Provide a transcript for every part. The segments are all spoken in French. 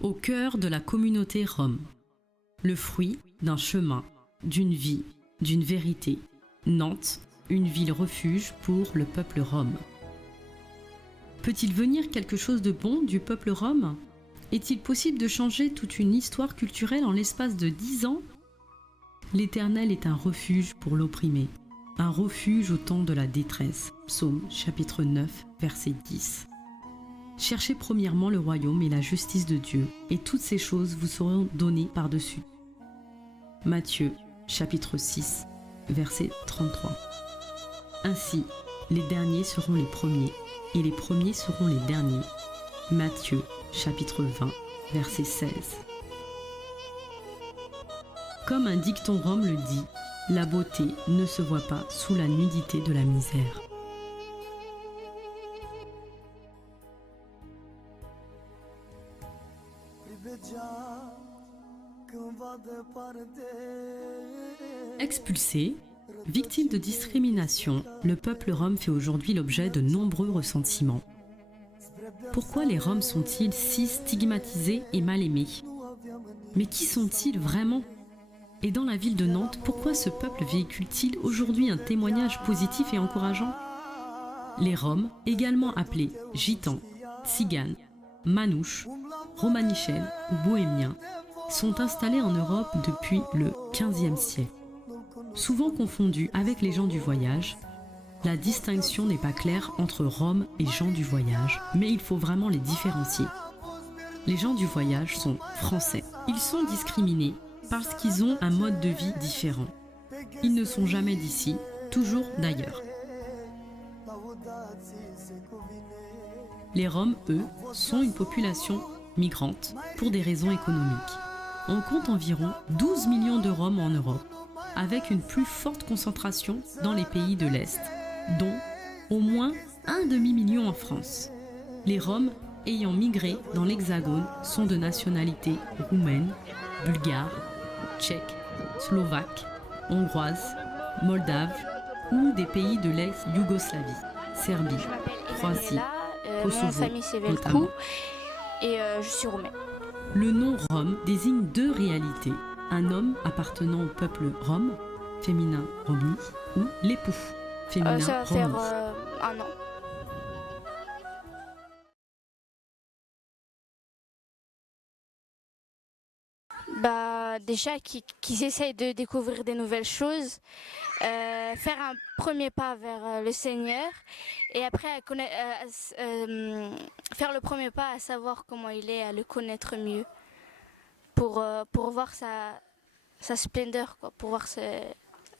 au cœur de la communauté rom. Le fruit d'un chemin, d'une vie, d'une vérité. Nantes, une ville refuge pour le peuple rom. Peut-il venir quelque chose de bon du peuple rom ? Est-il possible de changer toute une histoire culturelle en l'espace de 10 ans ? L'Éternel est un refuge pour l'opprimé, un refuge au temps de la détresse. Psaume chapitre 9, verset 10. Cherchez premièrement le royaume et la justice de Dieu, et toutes ces choses vous seront données par-dessus. Matthieu chapitre 6, verset 33. Ainsi, les derniers seront les premiers, et les premiers seront les derniers. Matthieu chapitre 20, verset 16. Comme un dicton rom le dit, la beauté ne se voit pas sous la nudité de la misère. Expulsé, victime de discrimination, le peuple rom fait aujourd'hui l'objet de nombreux ressentiments. Pourquoi les Roms sont-ils si stigmatisés et mal aimés ? Mais qui sont-ils vraiment ? Et dans la ville de Nantes, pourquoi ce peuple véhicule-t-il aujourd'hui un témoignage positif et encourageant ? Les Roms, également appelés Gitans, Tziganes, Manouches, Romanichels ou Bohémiens, sont installés en Europe depuis le XVe siècle. Souvent confondus avec les gens du voyage, la distinction n'est pas claire entre Roms et gens du voyage, mais il faut vraiment les différencier. Les gens du voyage sont français. Ils sont discriminés parce qu'ils ont un mode de vie différent. Ils ne sont jamais d'ici, toujours d'ailleurs. Les Roms, eux, sont une population migrante pour des raisons économiques. On compte environ 12 millions de Roms en Europe, avec une plus forte concentration dans les pays de l'Est, dont au moins un demi-million en France. Les Roms ayant migré dans l'Hexagone sont de nationalité roumaine, bulgare, tchèque, slovaque, hongroise, moldave ou des pays de l'ex-Yougoslavie, Serbie, Croatie, Kosovo, mon nom de famille c'est Velkou notamment. et je suis roumaine. Le nom Rom désigne deux réalités, un homme appartenant au peuple Rom, féminin Romi, ou l'époux, féminin Ça va faire Romi. un an. Déjà qu'ils essayent de découvrir des nouvelles choses, faire un premier pas vers le Seigneur et après faire le premier pas à savoir comment il est, à le connaître mieux pour voir sa splendeur, quoi, pour voir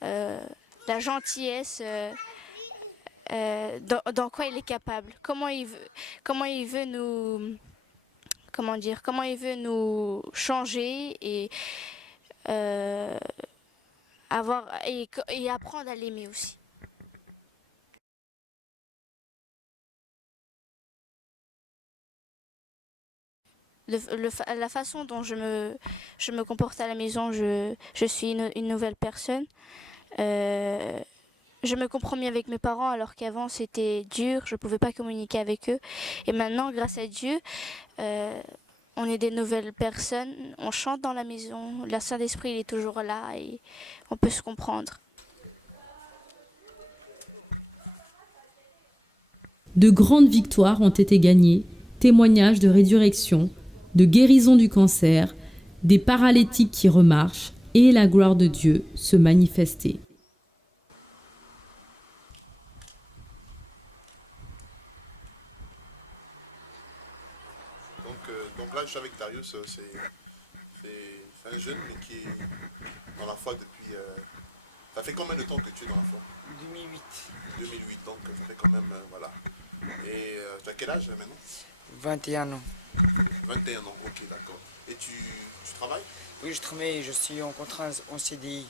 la gentillesse, dans quoi il est capable, comment il veut nous, comment il veut nous changer et et apprendre à l'aimer aussi. La façon dont je me comporte à la maison, je suis une nouvelle personne. Je me comprends mieux avec mes parents alors qu'avant c'était dur, je ne pouvais pas communiquer avec eux. Et maintenant, grâce à Dieu, on est des nouvelles personnes, on chante dans la maison, le Saint-Esprit il est toujours là et on peut se comprendre. De grandes victoires ont été gagnées, témoignages de résurrection, de guérison du cancer, des paralytiques qui remarchent et la gloire de Dieu se manifester. Donc là, je suis avec Darius, c'est un jeune mais qui est dans la foi depuis... ça fait combien de temps que tu es dans la foi ? 2008. 2008, donc ça fait quand même... voilà. Et tu as quel âge maintenant ? 21 ans. 21 ans, ok, d'accord. Et tu travailles ? Oui, je travaille, je suis en contrat en CDI.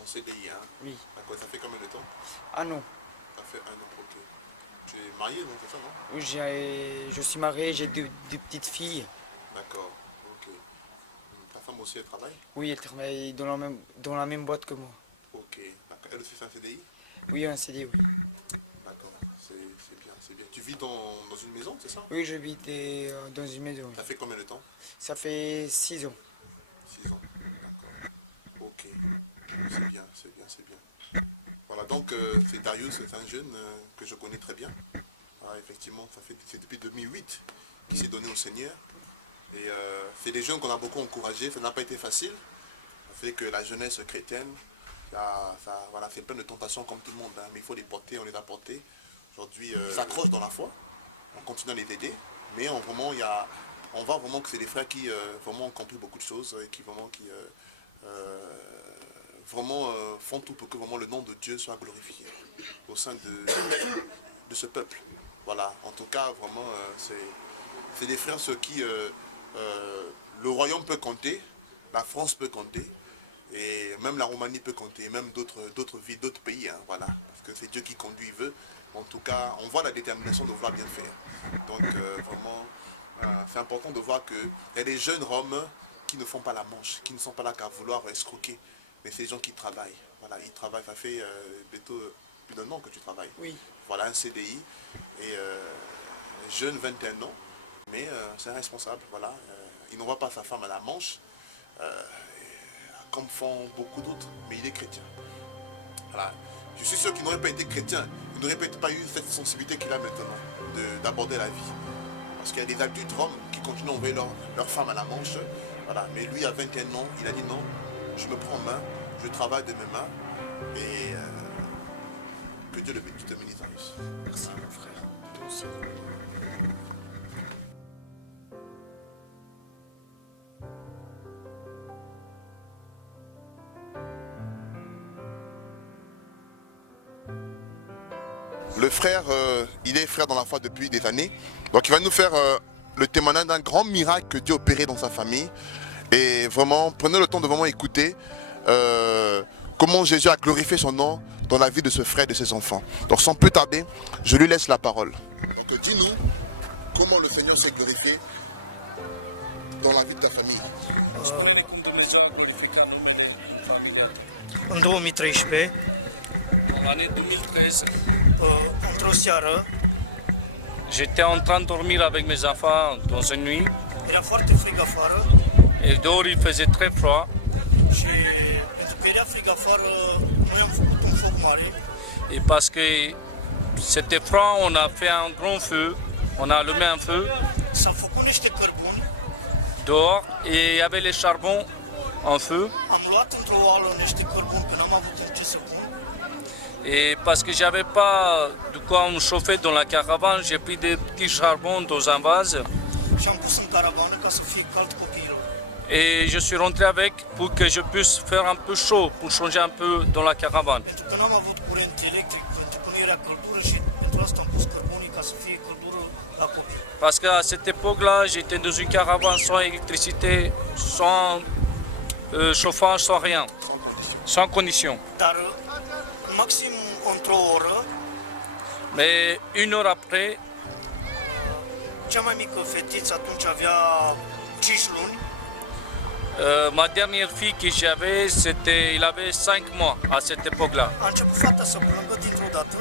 En CDI, hein ? Oui. D'accord, ça fait combien de temps ? Ah non. Ça fait un an, ok. Tu es marié, donc c'est ça, non ? Oui, je suis marié, j'ai deux petites filles. D'accord, ok. Ta femme aussi, elle travaille ? Oui, elle travaille dans la même boîte que moi. Ok, d'accord. Elle aussi fait un CDI ? Oui, un CDI, oui. D'accord, c'est bien, c'est bien. Tu vis dans une maison, c'est ça? Oui, je vis dans une maison. Ça fait combien de temps? Ça fait 6 ans. 6 ans, d'accord. Ok, c'est bien, c'est bien, c'est bien. Voilà, donc c'est Darius, c'est un jeune que je connais très bien. Voilà, effectivement, c'est depuis 2008 qu'il s'est donné au Seigneur. Et c'est des jeunes qu'on a beaucoup encouragés, ça n'a pas été facile. Ça fait que la jeunesse chrétienne, voilà, c'est plein de tentations comme tout le monde, hein, mais il faut les porter, on les a portés. Aujourd'hui, ils s'accrochent dans la foi, on continue à les aider, mais on voit vraiment que c'est des frères qui vraiment ont compris beaucoup de choses et qui vraiment font tout pour que vraiment le nom de Dieu soit glorifié au sein de ce peuple. Voilà, en tout cas, vraiment, c'est des frères sur qui le royaume peut compter, la France peut compter, et même la Roumanie peut compter, même d'autres villes, d'autres pays, hein, voilà, parce que c'est Dieu qui conduit, il veut. En tout cas, on voit la détermination de vouloir bien faire. Donc, vraiment, c'est important de voir qu'il y a des jeunes Roms qui ne font pas la manche, qui ne sont pas là qu'à vouloir escroquer, mais c'est des gens qui travaillent. Voilà, ils travaillent, ça fait bientôt plus d'un an que tu travailles. Oui. Voilà, un CDI, et jeune, 21 ans, mais c'est un responsable, voilà. Il n'envoie pas sa femme à la manche, comme font beaucoup d'autres, mais il est chrétien. Voilà. Je suis sûr qu'il n'aurait pas été chrétien, il n'aurait peut-être pas eu cette sensibilité qu'il a maintenant d'aborder la vie. Parce qu'il y a des adultes roms qui continuent à envoyer leur femme à la manche. Voilà. Mais lui, à 21 ans, il a dit non, je me prends en main, je travaille de mes mains, et que Dieu te bénisse, Darius. Merci mon frère. Toi aussi. Le frère, il est frère dans la foi depuis des années. Donc il va nous faire le témoignage d'un grand miracle que Dieu a opéré dans sa famille. Et vraiment, prenez le temps de vraiment écouter comment Jésus a glorifié son nom dans la vie de ce frère et de ses enfants. Donc sans plus tarder, je lui laisse la parole. Donc dis-nous comment le Seigneur s'est glorifié dans la vie de ta famille. În 2013, Dans l'année 2013, într-o seară, j'étais en train de dormir avec mes enfants dans une nuit era foarte frig afară et dehors il faisait très froid. și pentru că era frig afară, noi am făcut un foc mare Et parce que c'était froid, on a fait un grand feu, on a allumé un feu s-au făcut niște cărbuni, dehors et il y avait les charbons en feu. am luat într-o oală niște cărbuni, că n-am avut ce să pun, Et parce que j'avais pas de quoi me chauffer dans la caravane, j'ai pris des petits charbons dans un vase și am pus în caravană ca să fie cald copiilor. et je suis rentré avec pour que je puisse faire un peu chaud, pour changer un peu dans la caravane. Pentru că n-am avut curent electric, pentru că nu era căldură și pentru asta am pus cărbunii ca să fie căldură la copii. Parce qu'à cette époque-là, j'étais dans une caravane sans électricité, sans chauffage, sans rien, sans condition. Dar maxim într-o oră, Mais une heure après, cea mai mică fetiță atunci avea 5 luni, ma dernière fille que j'avais, il avait 5 mois à cette époque-là. a început fata să plângă dintr-o dată.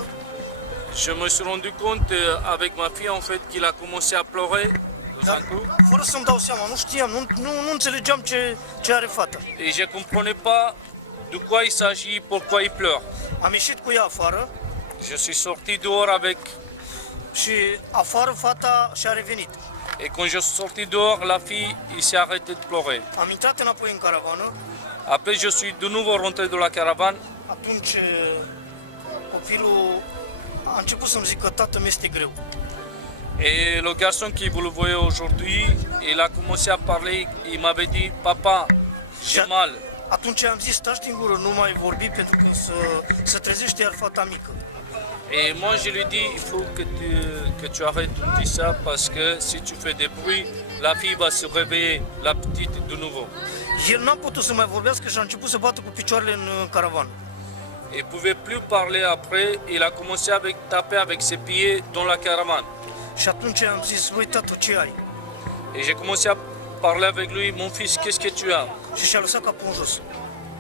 Je me suis rendu compte avec ma fille en fait qu'il a commencé à pleurer tout d'un Dar, coup fără să-mi dau seama, nu știam, nu înțelegeam ce are fata. et je ne comprenais pas de quoi il s'agit, pourquoi il pleure. Am ieșit cu ea afară Je suis sorti dehors avec și afară fata și-a revenit. et quand je suis sorti dehors, la fille il s'est arrêté de pleurer. Am intrat înapoi în caravană, Après je suis de nouveau rentré dans la caravane atunci copilul a început să-mi zică, tată, mi-este greu. et le garçon qui vous le voyez aujourd'hui, il a commencé à parler, il m'avait dit papa, j'ai mal. Atunci am zis, taci din gură, nu mai vorbi pentru că să trezește iar fata mică. Et moi je lui dis il faut que tu arrêtes de dire ça parce que si tu fais des bruits, la fille va se réveiller, la petite de nouveau. El n-a putut să mai vorbească și a început să bată cu picioarele în caravană. Il ne pouvait plus parler après, il a commencé à taper avec ses pieds dans la caravane. Și atunci am zis, băi, tată, ce ai? Et j'ai commencé à parler avec lui, mon fils, qu'est-ce que tu as? Și și-a lăsat capul în jos.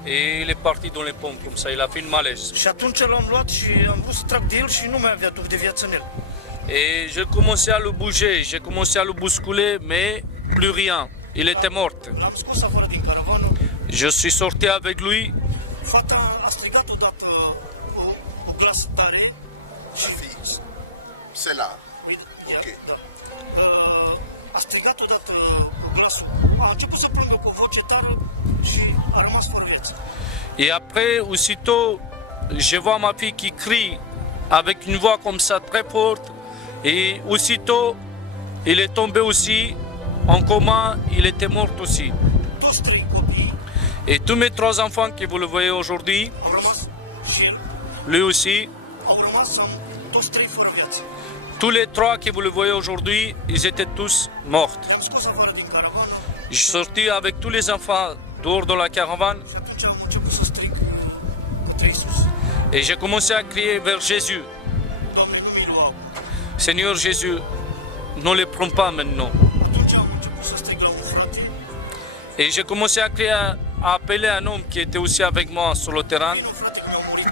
Et il est parti dans les pommes comme ça, il a fait une malaise. Și atunci l-am luat și am vrut să trag de el și nu mai avea duh de viață în el. Et je commençais à le bouger, j'ai commencé à le bousculer, mais plus rien. Il était mort. L-am scos afară din caravană. Je suis sorti avec lui Fata a strigat odată o glasă tare. La fille, c'est là. Ok. Da. A strigat odată glasul. A început să plângă cu o voce tare și a rămas fără viață. et après, aussitôt, je vois ma fille qui crie avec une voix comme ça très forte et aussitôt, il est tombé aussi en coma, il était mort aussi. Toți trei copii Et tous mes 3 enfants que vous le voyez aujourd'hui, au rămas și lui aussi, au rămas toți trei fără viață. tous les 3 que vous le voyez aujourd'hui, ils étaient tous morts. Le-am scos afară din caravană Je suis sorti avec tous les enfants dehors de la caravane și atunci am început să strig cu trei sus. et j'ai commencé à crier vers Jésus. Doamne, nu mi lua. Seigneur Jésus, ne les prends pas maintenant. Atunci am început să strig la un frate. Et j'ai commencé à crier, à appeler un homme qui était aussi avec moi sur le terrain. Vine un frate că mi-au murit.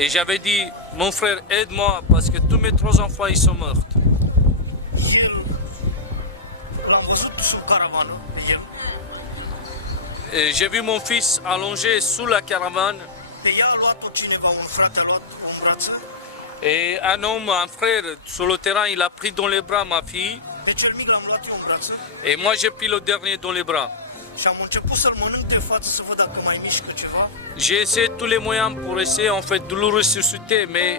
Et j'avais dit, mon frère, aide-moi parce que tous mes 3 enfants, ils sont morts. El l-am văzut sub caravană. El. Et j'ai vu mon fils allongé sous la caravane Pe ea a luat-o cineva, un frate a luat-o în brață. et un homme, un frère, sur le terrain, il a pris dans les bras ma fille Pe cel mic l-am luat eu în brață. et moi j'ai pris le dernier dans les bras. Și am început să-l mănânc de față să văd dacă mai mișcă ceva. J'ai essayé tous les moyens pour essayer en fait de le ressusciter, mais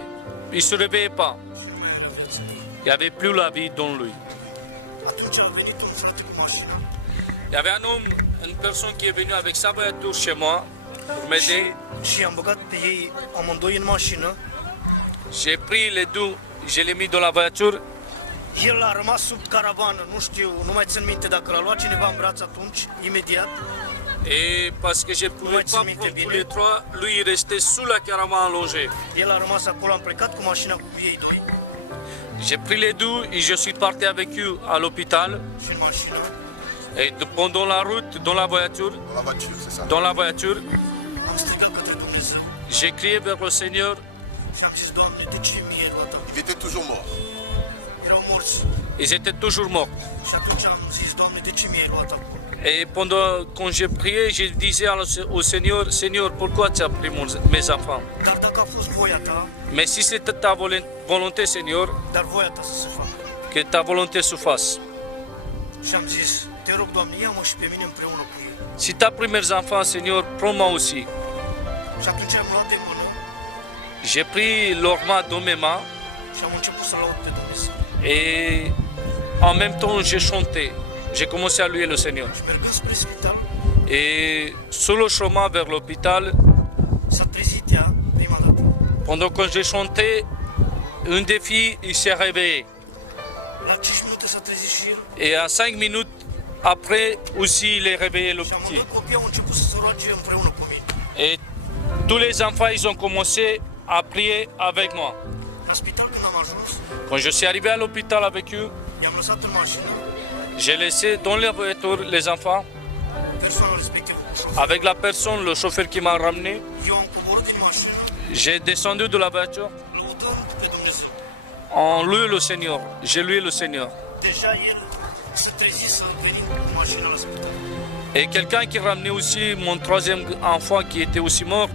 il ne se réveillait pas. Și nu mai avea viață. Il n'y avait plus la vie dans lui. Atunci a venit un frate cu mașina. Il y avait un homme, une personne qui est venue avec sa voiture chez moi pour m'aider. Și i-am băgat pe ei amândoi în mașină. J'ai pris les deux, je l'ai mis dans la voiture. El a rămas sub caravană, nu știu, nu mai țin minte dacă l-a luat cineva în braț atunci, imediat. Et parce que je ne pouvais pas prendre tous les 3, lui il restait sous la caravane allongé. El a rămas acolo, am plecat cu mașina cu ei doi J'ai pris les deux et je suis parti avec eux à l'hôpital. și în mașină. Et pendant la route, dans la voiture, Dans la voiture, c'est ça. dans la voiture, Am strigat către Dumnezeu j'ai crié vers le Seigneur și am zis, Doamne, de ce mie ai luat-o? Il était toujours mort. Erau morți. ils étaient toujours morts. Și atunci am zis, Doamne, de ce mi-ai luat acum? Et pendant, quand j'ai prié, je disais au Seigneur, Seigneur, pourquoi tu as pris mes enfants? Dar dacă a fost voia ta, Mais si c'était ta volonté, Seigneur, dar voia ta să se facă. que ta volonté se fasse. Și am zis, te rog, Doamne, ia-mă și pe mine împreună cu ei. Si tu as pris mes enfants, Seigneur, prends-moi aussi. Și atunci am luat de mână J'ai pris leurs mains dans mes mains și am început să laud pe Dumnezeu. et en même temps j'ai chanté. J'ai commencé à louer le Seigneur. Și mergând spre spital, Et sur le chemin vers l'hôpital, s-a trezit ea prima dată. pendant que j'ai chanté, une des filles il s'est réveillé. La 5 minute s-a trezit și el Et à 5 minutes après aussi il est réveillé le și petit. amândoi copiii au început să se roage împreună cu mine. Et tous les enfants ils ont commencé à prier avec moi. La spital când am ajuns, Quand je suis arrivé à l'hôpital avec eux, i-am lăsat în mașină, j'ai laissé dans la voiture les enfants persoana respectivă cu șofer. avec la personne, le chauffeur qui m'a ramené. Eu am coborât din mașină, J'ai descendu de la voiture lăudăm pe Dumnezeu. en louant le Seigneur. J'ai loué le Seigneur. Deja el se trezi să venim cu mașina la spital. Et quelqu'un qui ramenait aussi mon 3e enfant qui était aussi mort,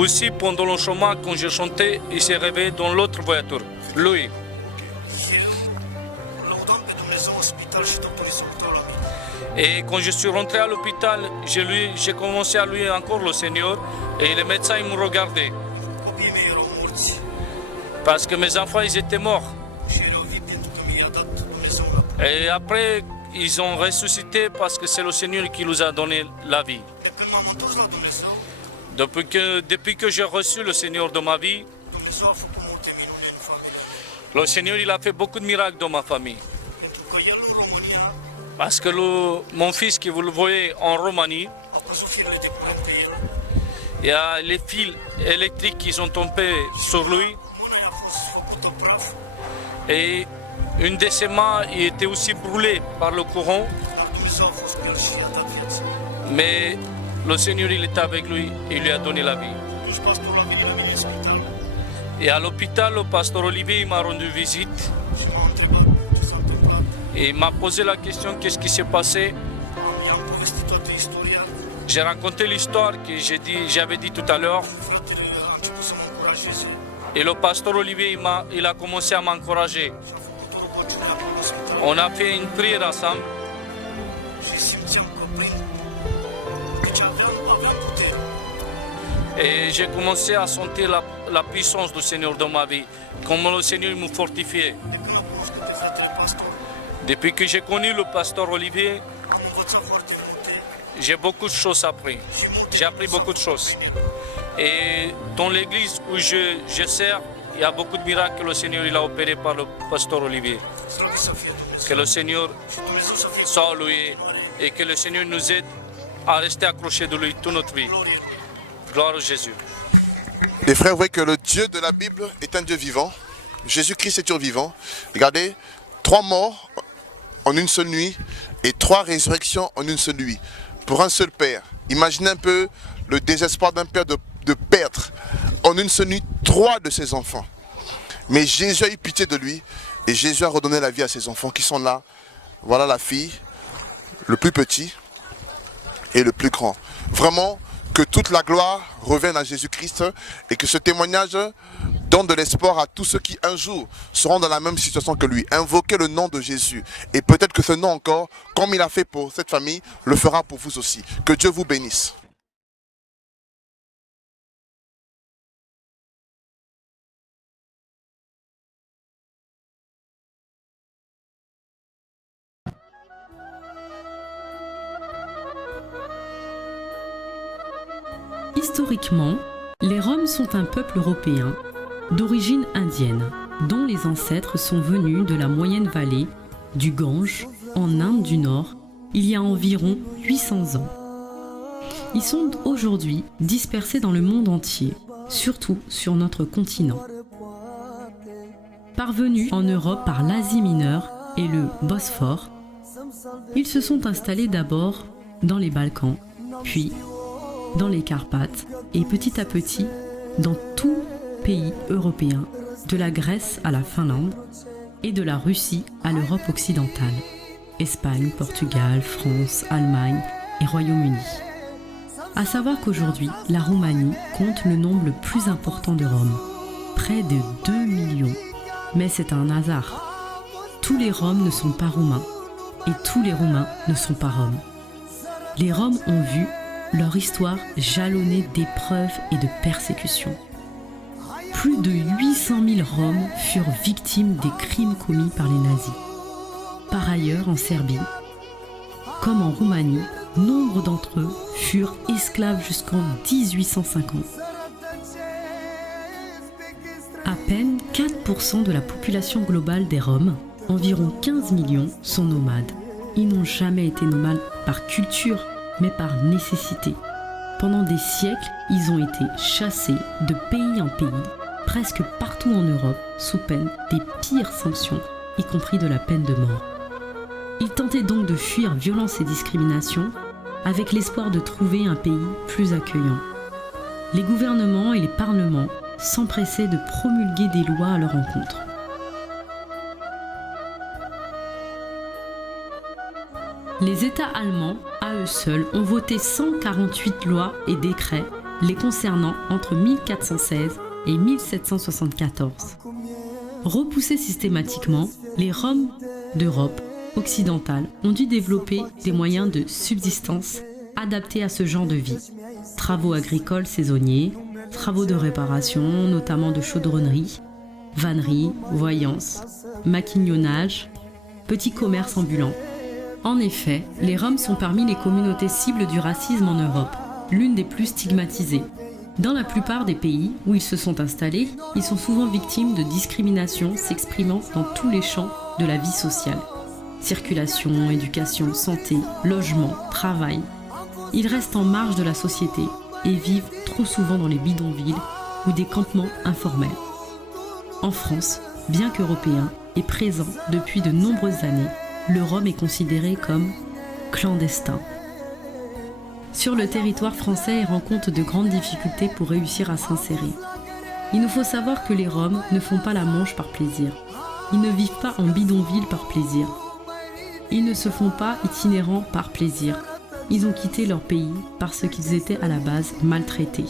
aussi pendant le chemin, quand je chantais, il s'est réveillé dans l'autre voiture. Lui. Eu lăudam pe Dumnezeu în spital și doctorii se uitau la mine. Et quand je suis rentré à l'hôpital, j'ai commencé à louer encore le Seigneur et les médecins ils me regardaient. Copiii mei erau morți Parce que mes enfants ils étaient morts. și erau vii pentru că mi-a dat Dumnezeu înapoi. Et après, ils ont ressuscité parce que c'est le Seigneur qui nous a donné la vie. De când m-am întors la Dumnezeu, Depuis que j'ai reçu le Seigneur dans ma vie, Dumnezeu a făcut multe minuni în familie. le Seigneur il a fait beaucoup de miracles dans ma famille. Pentru că el în România Parce que mon fils, que vous le voyez en Roumanie, a căzut firele de curent pe el. il y a les fils électriques qui sont tombés sur lui Mâna i-a fost făcută praf, et une de ses mains il était aussi brûlée par le courant. dar Dumnezeu a fost cu el și i-a dat viață. Mais le Seigneur il était avec lui et il lui a donné la vie. Atunci pastorul a venit la mine în spital Et à l'hôpital, le pasteur Olivier m'a rendu visite și m-a întrebat ce s-a întâmplat. et il m'a posé la question qu'est-ce qui s'est passé. I-am povestit toată istoria. J'ai raconté l'histoire que j'avais dit tout à l'heure. Fratele a început să mă încurajeze Et le pasteur Olivier, il a commencé à m'encourager. și a făcut o rugăciune acolo Sfântul On a fait une prière ensemble și simțeam că deci aveam putere. et j'ai commencé à sentir la puissance du Seigneur dans ma vie, comment le Seigneur me fortifiait. De când am cunoscut de fratele pastor, Depuis que j'ai connu le pasteur Olivier, am învățat foarte multe j'ai beaucoup de choses appris. și multe J'ai appris beaucoup de choses. Et dans l'église où je sers, il y a beaucoup de miracles que le Seigneur il a opérés par le pasteur Olivier. Slăvit să fie Dumnezeu. Que le Seigneur Și Dumnezeu să fie soit loué et que le Seigneur nous aide à rester accrochés de lui toute notre vie. glorie Lui. Gloire à Jésus. Les frères, vous voyez que le Dieu de la Bible est un Dieu vivant. Jésus-Christ est Dieu vivant. Regardez, 3 morts en une seule nuit et 3 résurrections en une seule nuit. Pour un seul père. Imaginez un peu le désespoir d'un père de perdre en une seule nuit 3 de ses enfants. Mais Jésus a eu pitié de lui et Jésus a redonné la vie à ses enfants qui sont là. Voilà la fille, le plus petit et le plus grand. Vraiment, que toute la gloire revienne à Jésus-Christ et que ce témoignage donne de l'espoir à tous ceux qui un jour seront dans la même situation que lui. Invoquez le nom de Jésus et peut-être que ce nom encore, comme il a fait pour cette famille, le fera pour vous aussi. Que Dieu vous bénisse. Historiquement, les Roms sont un peuple européen d'origine indienne, dont les ancêtres sont venus de la moyenne vallée du Gange, en Inde du Nord, il y a environ 800 ans. Ils sont aujourd'hui dispersés dans le monde entier, surtout sur notre continent. Parvenus en Europe par l'Asie mineure et le Bosphore, ils se sont installés d'abord dans les Balkans, puis dans les Carpates et petit à petit dans tout pays européen, de la Grèce à la Finlande et de la Russie à l'Europe occidentale, Espagne, Portugal, France, Allemagne et Royaume-Uni. À savoir qu'aujourd'hui, la Roumanie compte le nombre le plus important de Roms, près de 2 millions. Mais c'est un hasard. Tous les Roms ne sont pas roumains et tous les Roumains ne sont pas Roms. Les Roms ont vu leur histoire jalonnée d'épreuves et de persécutions. Plus de 800 000 Roms furent victimes des crimes commis par les nazis. Par ailleurs, en Serbie, comme en Roumanie, nombre d'entre eux furent esclaves jusqu'en 1850. À peine 4% de la population globale des Roms, environ 15 millions, sont nomades. Ils n'ont jamais été nomades par culture, mais par nécessité. Pendant des siècles, ils ont été chassés de pays en pays, presque partout en Europe, sous peine des pires sanctions, y compris de la peine de mort. Ils tentaient donc de fuir violence et discrimination, avec l'espoir de trouver un pays plus accueillant. Les gouvernements et les parlements s'empressaient de promulguer des lois à leur encontre. Les États allemands, à eux seuls, ont voté 148 lois et décrets les concernant entre 1416 et 1774. Repoussés systématiquement, les Roms d'Europe occidentale ont dû développer des moyens de subsistance adaptés à ce genre de vie. Travaux agricoles saisonniers, travaux de réparation, notamment de chaudronnerie, vannerie, voyance, maquignonnage, petits commerces ambulants. En effet, les Roms sont parmi les communautés cibles du racisme en Europe, l'une des plus stigmatisées. Dans la plupart des pays où ils se sont installés, ils sont souvent victimes de discrimination s'exprimant dans tous les champs de la vie sociale. Circulation, éducation, santé, logement, travail. Ils restent en marge de la société et vivent trop souvent dans les bidonvilles ou des campements informels. En France, bien qu'européen et présent depuis de nombreuses années, le Rom est considéré comme clandestin. Sur le territoire français, il rencontre de grandes difficultés pour réussir à s'insérer. Il nous faut savoir que les Roms ne font pas la manche par plaisir. Ils ne vivent pas en bidonville par plaisir. Ils ne se font pas itinérants par plaisir. Ils ont quitté leur pays parce qu'ils étaient à la base maltraités.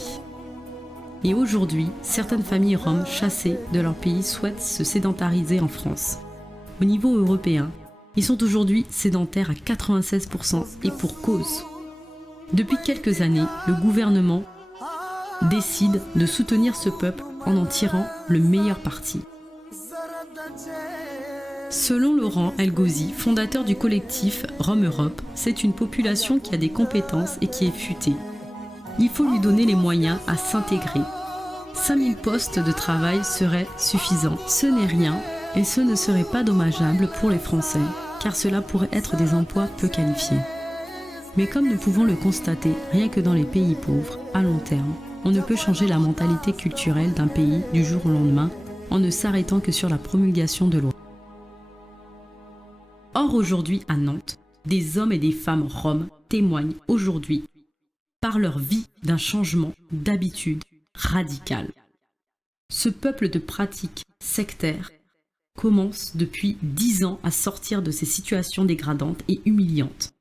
Et aujourd'hui, certaines familles roms chassées de leur pays souhaitent se sédentariser en France. Au niveau européen, ils sont aujourd'hui sédentaires à 96% et pour cause. Depuis quelques années, le gouvernement décide de soutenir ce peuple en tirant le meilleur parti. Selon Laurent Elgozi, fondateur du collectif Rome Europe, c'est une population qui a des compétences et qui est futée. Il faut lui donner les moyens à s'intégrer. 5000 postes de travail seraient suffisants. Ce n'est rien et ce ne serait pas dommageable pour les Français, car cela pourrait être des emplois peu qualifiés. Mais comme nous pouvons le constater, rien que dans les pays pauvres, à long terme, on ne peut changer la mentalité culturelle d'un pays du jour au lendemain en ne s'arrêtant que sur la promulgation de loi. Or aujourd'hui à Nantes, des hommes et des femmes roms témoignent aujourd'hui par leur vie d'un changement d'habitude radical. Ce peuple de pratiques sectaires commence depuis 10 ans à sortir de ces situations dégradantes et humiliantes.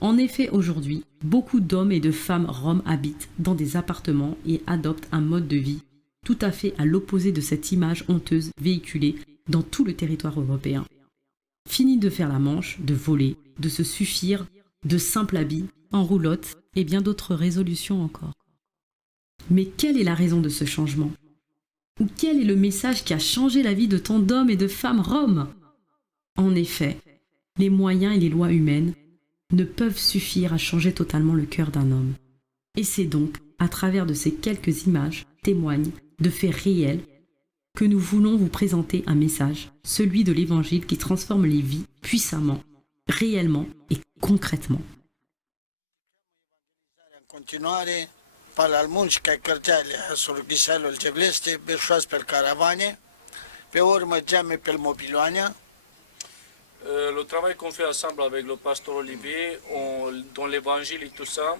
En effet, aujourd'hui, beaucoup d'hommes et de femmes roms habitent dans des appartements et adoptent un mode de vie tout à fait à l'opposé de cette image honteuse véhiculée dans tout le territoire européen. Fini de faire la manche, de voler, de se suffire, de simples habits, en roulotte et bien d'autres résolutions encore. Mais quelle est la raison de ce changement? Ou quel est le message qui a changé la vie de tant d'hommes et de femmes roms? En effet, les moyens et les lois humaines ne peuvent suffire à changer totalement le cœur d'un homme. Et c'est donc, à travers de ces quelques images, témoignes de faits réels, que nous voulons vous présenter un message, celui de l'Évangile qui transforme les vies puissamment, réellement et concrètement. Continuare, parla al muncica cartelli sul ghisello il Gebleste, Berșoas pel Caravane, pe urmă geame pel Mobiloania. Le travail qu'on fait ensemble avec le pasteur Olivier, dans l'évangile et tout ça,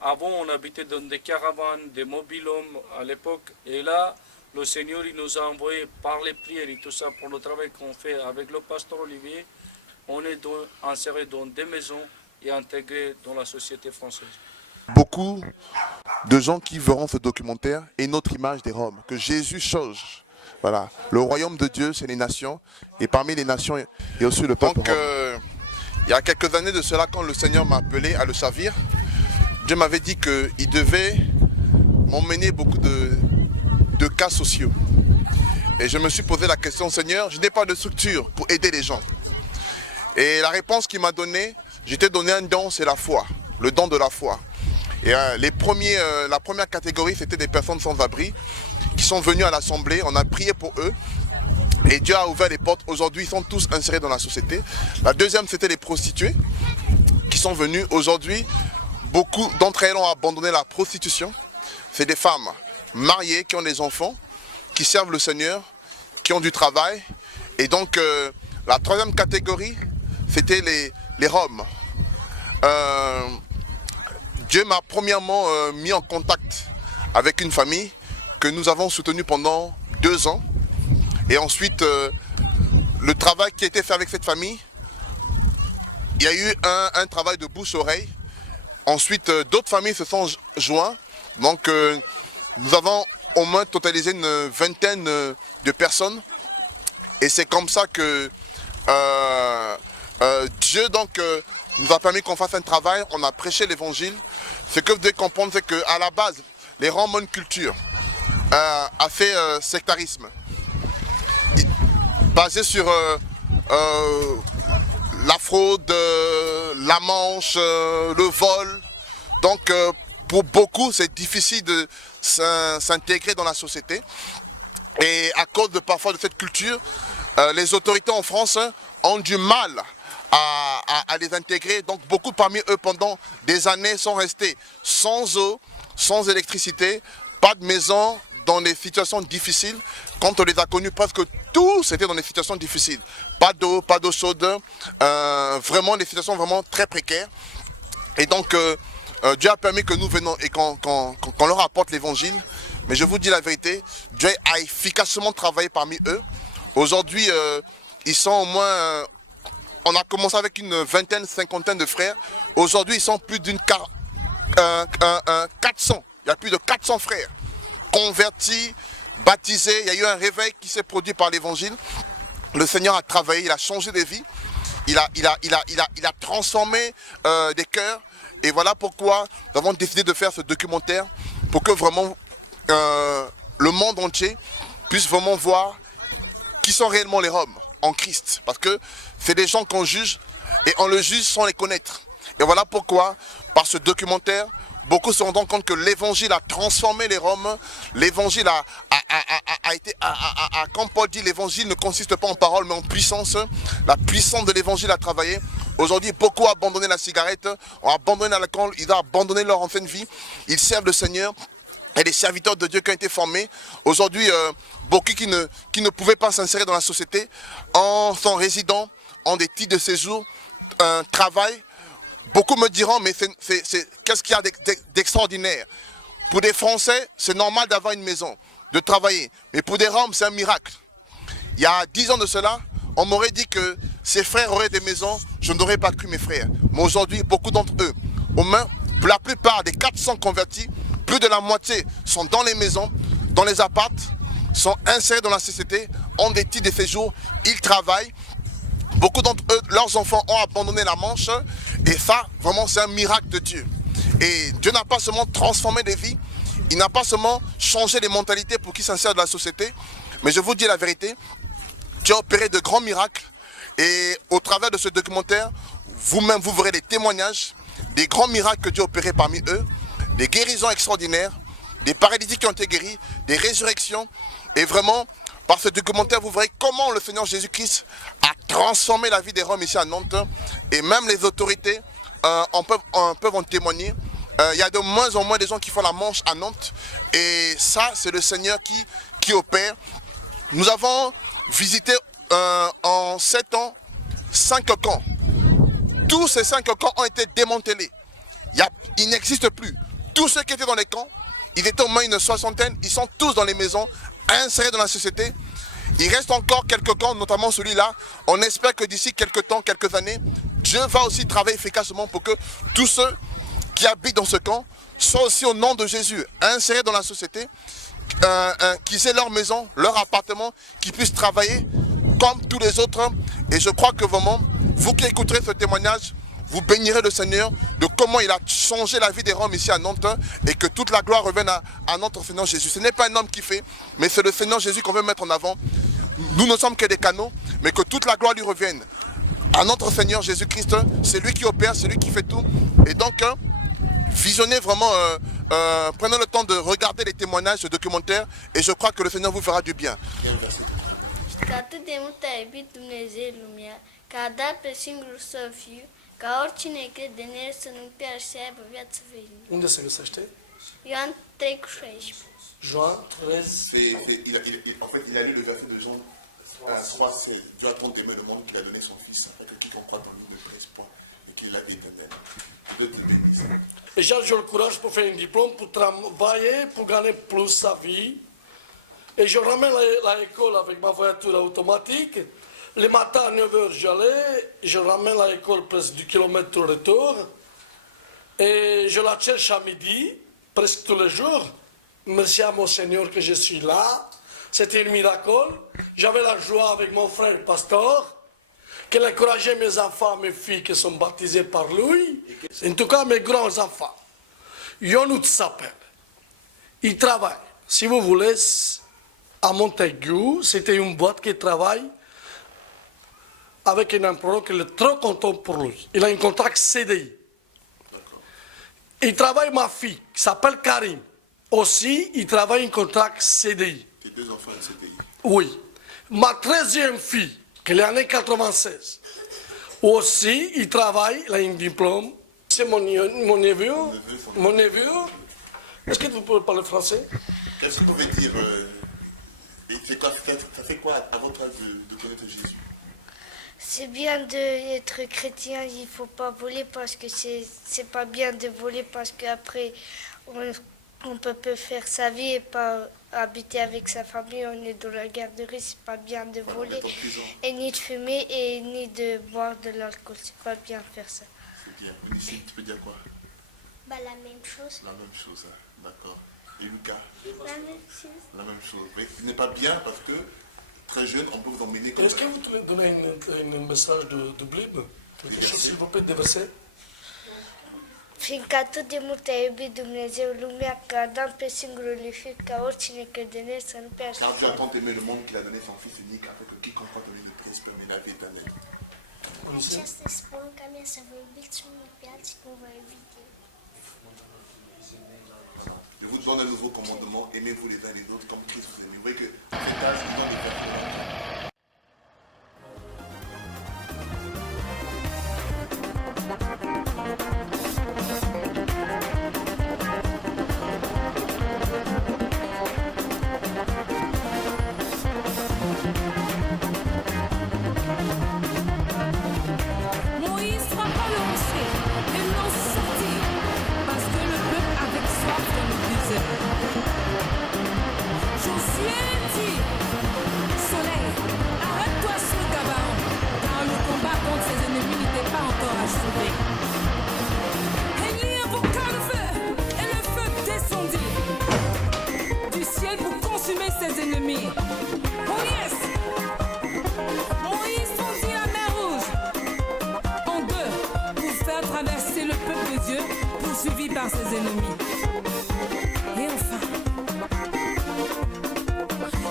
avant on habitait dans des caravanes, des mobilhomes à l'époque, et là le Seigneur il nous a envoyé par les prières et tout ça pour le travail qu'on fait avec le pasteur Olivier. On est inséré dans des maisons et intégré dans la société française. Beaucoup de gens qui verront ce documentaire et notre image des Roms, que Jésus change. Voilà, le royaume de Dieu, c'est les nations, et parmi les nations, il y a aussi le peuple. Donc, il y a quelques années de cela, quand le Seigneur m'a appelé à le servir, Dieu m'avait dit qu'il devait m'emmener beaucoup de cas sociaux. Et je me suis posé la question, Seigneur, je n'ai pas de structure pour aider les gens. Et la réponse qu'il m'a donnée, je t'ai donné un don, c'est la foi, le don de la foi. Et la première catégorie, c'était des personnes sans abri qui sont venues à l'Assemblée. On a prié pour eux et Dieu a ouvert les portes. Aujourd'hui, ils sont tous insérés dans la société. La deuxième, c'était les prostituées qui sont venues. Aujourd'hui, beaucoup d'entre elles ont abandonné la prostitution. C'est des femmes mariées qui ont des enfants, qui servent le Seigneur, qui ont du travail. Et donc, la troisième catégorie, c'était les Roms. Dieu m'a premièrement mis en contact avec une famille que nous avons soutenue pendant 2 ans. Et ensuite, le travail qui a été fait avec cette famille, il y a eu un travail de bouche-oreille. Ensuite, d'autres familles se sont jointes. Donc, nous avons au moins totalisé une vingtaine de personnes. Et c'est comme ça que Dieu nous a permis qu'on fasse un travail. On a prêché l'évangile. Ce que vous devez comprendre, c'est qu'à la base, les Roms ont une culture a fait sectarisme. Basé sur la fraude, la manche, le vol. Donc pour beaucoup, c'est difficile de s'intégrer dans la société. Et à cause parfois de cette culture, les autorités en France ont du mal à les intégrer. Donc beaucoup parmi eux pendant des années sont restés sans eau, sans électricité, pas de maison, dans des situations difficiles. Quand on les a connus, presque tous étaient dans des situations difficiles. Pas d'eau chaude, vraiment des situations vraiment très précaires. Et donc Dieu a permis que nous venons et qu'on leur apporte l'évangile. Mais je vous dis la vérité, Dieu a efficacement travaillé parmi eux. Aujourd'hui, ils sont au moins... on a commencé avec une vingtaine, cinquantaine de frères. Aujourd'hui, ils sont plus d'une 400. Il y a plus de 400 frères convertis, baptisés. Il y a eu un réveil qui s'est produit par l'évangile. Le Seigneur a travaillé, il a changé des vies. Il a transformé des cœurs. Et voilà pourquoi nous avons décidé de faire ce documentaire, pour que vraiment le monde entier puisse vraiment voir qui sont réellement les Roms en Christ. Parce que c'est des gens qu'on juge, et on le juge sans les connaître. Et voilà pourquoi, par ce documentaire, beaucoup se rendent compte que l'évangile a transformé les Roms. L'évangile a été, comme Paul dit, l'évangile ne consiste pas en parole mais en puissance. La puissance de l'évangile a travaillé. Aujourd'hui, beaucoup ont abandonné la cigarette, ont abandonné l'alcool, ils ont abandonné leur ancienne vie. Ils servent le Seigneur. Et des serviteurs de Dieu qui ont été formés. Aujourd'hui, beaucoup qui ne pouvaient pas s'insérer dans la société, sont résidents, ont des titres de séjour, travaillent. Beaucoup me diront, mais qu'est-ce qu'il y a d'extraordinaire? Pour des Français, c'est normal d'avoir une maison, de travailler. Mais pour des Roms, c'est un miracle. Il y a 10 ans de cela, on m'aurait dit que ces frères auraient des maisons, je n'aurais pas cru mes frères. Mais aujourd'hui, beaucoup d'entre eux, au moins, pour la plupart des 400 convertis, plus de la moitié sont dans les maisons, dans les apparts, sont insérés dans la société, ont des titres de séjour, ils travaillent. Beaucoup d'entre eux, leurs enfants ont abandonné la Manche. Et ça, vraiment, c'est un miracle de Dieu. Et Dieu n'a pas seulement transformé des vies, il n'a pas seulement changé les mentalités pour qu'ils s'insèrent dans la société, mais je vous dis la vérité, Dieu a opéré de grands miracles. Et au travers de ce documentaire, vous-même, vous verrez des témoignages, des grands miracles que Dieu a opérés parmi eux, des guérisons extraordinaires, des paralytiques qui ont été guéris, des résurrections. Et vraiment, par ce documentaire, vous verrez comment le Seigneur Jésus-Christ a transformé la vie des Roms ici à Nantes. Et même les autorités peuvent en témoigner. Il y a de moins en moins de gens qui font la manche à Nantes. Et ça, c'est le Seigneur qui opère. Nous avons visité en 7 ans 5 camps. Tous ces 5 camps ont été démantelés. Ils n'existent plus. Tous ceux qui étaient dans les camps, ils étaient au moins une soixantaine, ils sont tous dans les maisons, insérés dans la société. Il reste encore quelques camps, notamment celui-là. On espère que d'ici quelques temps, quelques années, Dieu va aussi travailler efficacement pour que tous ceux qui habitent dans ce camp soient aussi au nom de Jésus, insérés dans la société, qu'ils aient leur maison, leur appartement, qu'ils puissent travailler comme tous les autres. Et je crois que vraiment, vous qui écouterez ce témoignage, vous bénirez le Seigneur de comment il a changé la vie des Roms ici à Nantes, et que toute la gloire revienne à notre Seigneur Jésus. Ce n'est pas un homme qui fait, mais c'est le Seigneur Jésus qu'on veut mettre en avant. Nous ne sommes que des canaux, mais que toute la gloire lui revienne à notre Seigneur Jésus-Christ. C'est lui qui opère, c'est lui qui fait tout. Et donc, visionnez vraiment, prenez le temps de regarder les témoignages, ce documentaire, et je crois que le Seigneur vous fera du bien. Ca oricine crede în el să nu piară și să aibă viață veșnică. Unde se găsește? Ioan 3:16. Jean 13. En fait, il a lu le verset de Jean 3, c'est Dieu a tant aimé le monde qu'il a donné son Fils, afin que quiconque croit en lui ne périsse point, et qu'il ait la vie éternelle. Dieu te bénisse. Et j'ai le courage pour faire un diplôme, pour travailler, pour gagner plus sa vie. Et je ramène à l'école avec ma voiture automatique. Le matin à 9h, j'allais, je ramène à l'école presque 2 km retour. Et je la cherche à midi, presque tous les jours. Merci à mon Seigneur que je suis là. C'était un miracle. J'avais la joie avec mon frère pasteur, qu'il encourageait mes enfants, mes filles qui sont baptisées par lui. En tout cas, mes grands enfants. Yonut s'appelle. Il travaille. Si vous voulez, à Montaigu, c'était une boîte qui travaille avec un employeur qui est trop content pour lui. Il a un contrat CDI. Il travaille ma fille, qui s'appelle Karim. Aussi, il travaille un contrat CDI. Tes 2 enfants en CDI. Oui. Ma 13e fille, qui est l'année 96, aussi, il travaille, il a un diplôme. C'est mon neveu. Mon neveu. Est-ce que vous pouvez parler français? Qu'est-ce que vous pouvez dire ça fait quoi à votre âge de connaître Jésus? C'est bien d'être chrétien, il ne faut pas voler parce que c'est pas bien de voler parce qu'après on peut pas faire sa vie et pas habiter avec sa famille. On est dans la garderie, c'est pas bien de voler, et ni de fumer, et ni de boire de l'alcool. C'est pas bien faire ça. C'est bien. Mélissine, tu peux dire quoi? Bah, la même chose. La même chose, hein. D'accord. Et Lucas? La même chose. La même chose. Oui. Ce n'est pas bien parce que très jeune, on peut vous emmener comme Est-ce que vous pouvez donner un message de Bible? Quelque chose, s'il vous plaît, des versets? Fiindcă atât de mult a iubit Dumnezeu lumea că a dat pe singurul lui Fiu ca oricine crede să nu piară. Car Dieu a tant aimé le monde qu'il a donné son Fils unique afin que quiconque croit en lui ne périsse pas mais la vie éternelle. Aceasta este porunca mea, să vă iubiți unii pe alții cum vă iubit eu. Je vous donne un nouveau commandement, aimez-vous les uns les autres comme Christ vous aime. Vous voyez que à cet âge, ils ont des personnes. Moïse frappa le rocher et l'eau sortit, parce que le peuple avait soif de le puiser. Josué dit, Soleil, arrête-toi sur Gabaon, car le combat contre ses ennemis n'était pas encore achevé. Élie invoqua le feu, et le feu descendit du ciel pour consumer ses ennemis. Oh yes! Moïse fondit la mer Rouge en deux pour faire traverser le peuple de Dieu poursuivi par ses ennemis. Et enfin,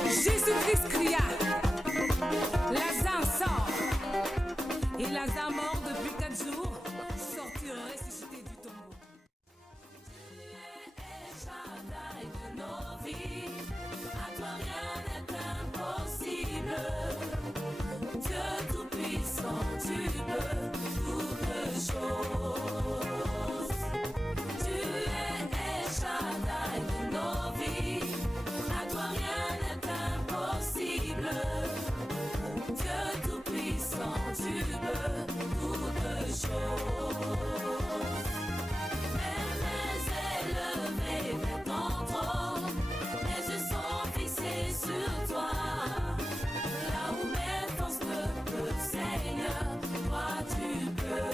Jésus-Christ cria, Lazare sort. Et Lazare mort depuis 4 jours sortit ressuscité du tombeau. Dieu tout-puissant, tu peux toutes choses. Tu es El Shaddai de nos vies. À toi rien n'est impossible. Dieu tout-puissant, tu peux toutes choses. Mes élevés vers ton trône, mes yeux sont fixés sur toi. Là où mes forces ne peuvent, Seigneur, toi tu peux.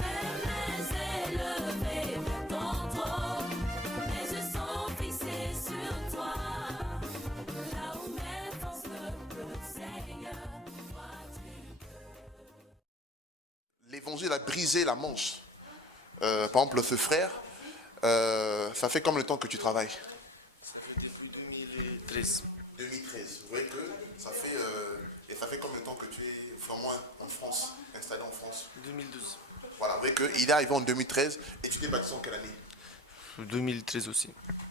Mes élevés vers ton trône, mes yeux sont fixés sur toi. Là où mes forces ne peuvent, Seigneur, toi tu peux. L'évangile a brisé la manche. Par exemple, ce frère, ça fait combien de temps que tu travailles? Ça fait depuis 2013. 2013. Vous voyez que ça fait... et ça fait combien de temps que tu es vraiment en France, installé en France? 2012. Voilà, vous voyez qu'il est arrivé en 2013 et tu t'es baptisé en quelle année? 2013 aussi.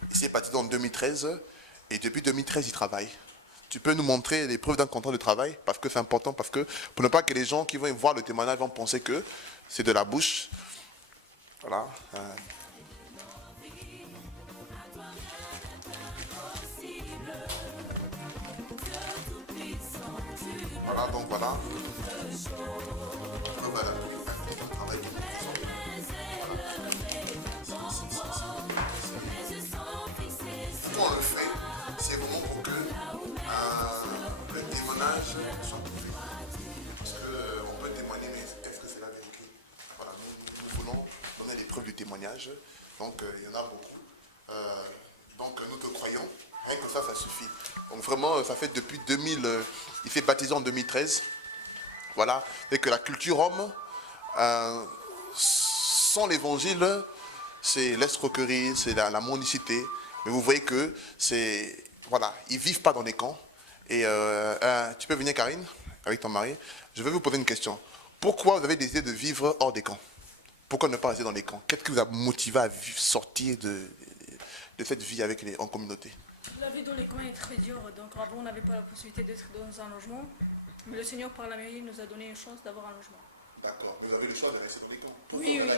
Il s'est baptisé en 2013 et depuis 2013 il travaille. Tu peux nous montrer les preuves d'un contrat de travail parce que c'est important, parce que pour ne pas que les gens qui vont voir le témoignage vont penser que c'est de la bouche. Voilà. Voilà, donc voilà. Voilà. Travail. Pourquoi on le fait? C'est vraiment pour que le témoignage soit compris. Parce qu'on peut témoigner, mais est-ce que c'est la vérité? Voilà, nous voulons donner les preuves du témoignage. Donc il y en a beaucoup. Donc nous te croyons. Rien que ça suffit. Donc vraiment, ça fait depuis 2000, il fait baptisé en 2013. Voilà. Et que la culture homme, sans l'évangile, c'est l'escroquerie, c'est la mendicité. Mais vous voyez que c'est... Voilà, ils ne vivent pas dans les camps. Et tu peux venir, Karine, avec ton mari. Je vais vous poser une question. Pourquoi vous avez décidé de vivre hors des camps? Pourquoi ne pas rester dans les camps? Qu'est-ce qui vous a motivé à sortir de cette vie en communauté? La vie dans les camps est très dure, donc avant on n'avait pas la possibilité d'être dans un logement, mais le Seigneur par la mairie nous a donné une chance d'avoir un logement. D'accord, vous avez le choix de rester dans les camps. Oui, oui.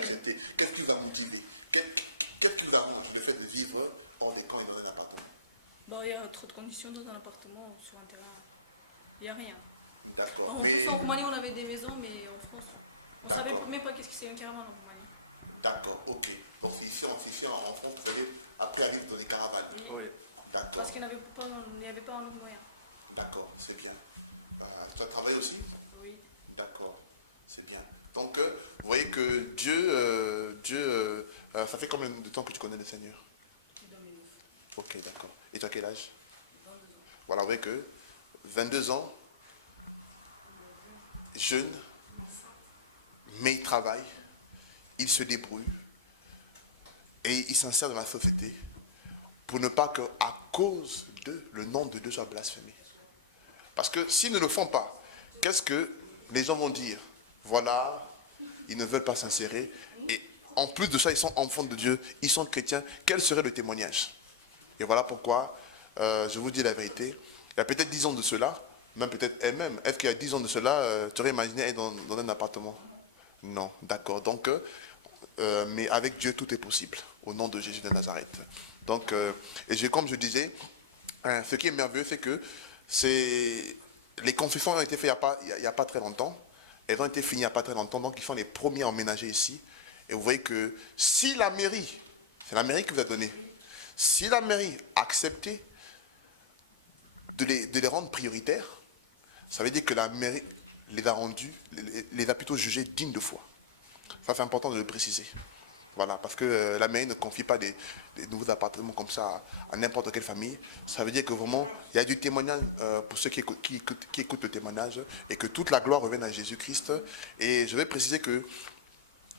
Qu'est-ce qui vous a motivé? Qu'est-ce qui vous a motivé le fait de vivre hors des camps et dans un appartement? Bon, il y a trop de conditions dans un appartement, sur un terrain, il n'y a rien. D'accord. En plus en Roumanie on avait des maisons, mais en France, on ne savait même pas qu'est-ce que c'est un caravane en Roumanie. D'accord, ok. Donc ici on rencontre, vous savez, après aller dans les caravanes. Oui. D'accord. Parce qu'il n'y avait pas un autre moyen. D'accord, c'est bien. Tu as travaillé aussi? Oui. D'accord, c'est bien. Donc, vous voyez que Dieu, ça fait combien de temps que tu connais le Seigneur? 2009. Ok, d'accord. Et tu as quel âge? 22 ans. Voilà, vous voyez que 22 ans, jeune, mais il travaille, il se débrouille et il s'insère dans la société pour ne pas que, à cause de le nom de Dieu soit blasphémé. Parce que s'ils ne le font pas, qu'est-ce que les gens vont dire? Voilà, ils ne veulent pas s'insérer. Et en plus de ça, ils sont enfants de Dieu, ils sont chrétiens. Quel serait le témoignage? Et voilà pourquoi, je vous dis la vérité, il y a peut-être 10 ans de cela, même peut-être elle-même, est-ce qu'il y a 10 ans de cela, tu aurais imaginé être dans un appartement? Non, d'accord. Donc, mais avec Dieu, tout est possible, au nom de Jésus de Nazareth. Donc, comme je disais, ce qui est merveilleux, c'est que les confessions ont été faites il n'y a pas très longtemps. Elles ont été finies il n'y a pas très longtemps. Donc, ils sont les premiers à emménager ici. Et vous voyez que si la mairie, c'est la mairie qui vous a donné, si la mairie a accepté de les rendre prioritaires, ça veut dire que la mairie les a rendus, les a plutôt jugés dignes de foi. Ça, c'est important de le préciser. Voilà, parce que la mairie ne confie pas des nouveaux appartements comme ça à n'importe quelle famille. Ça veut dire que vraiment, il y a du témoignage pour ceux qui écoutent le témoignage et que toute la gloire revienne à Jésus-Christ. Et je vais préciser que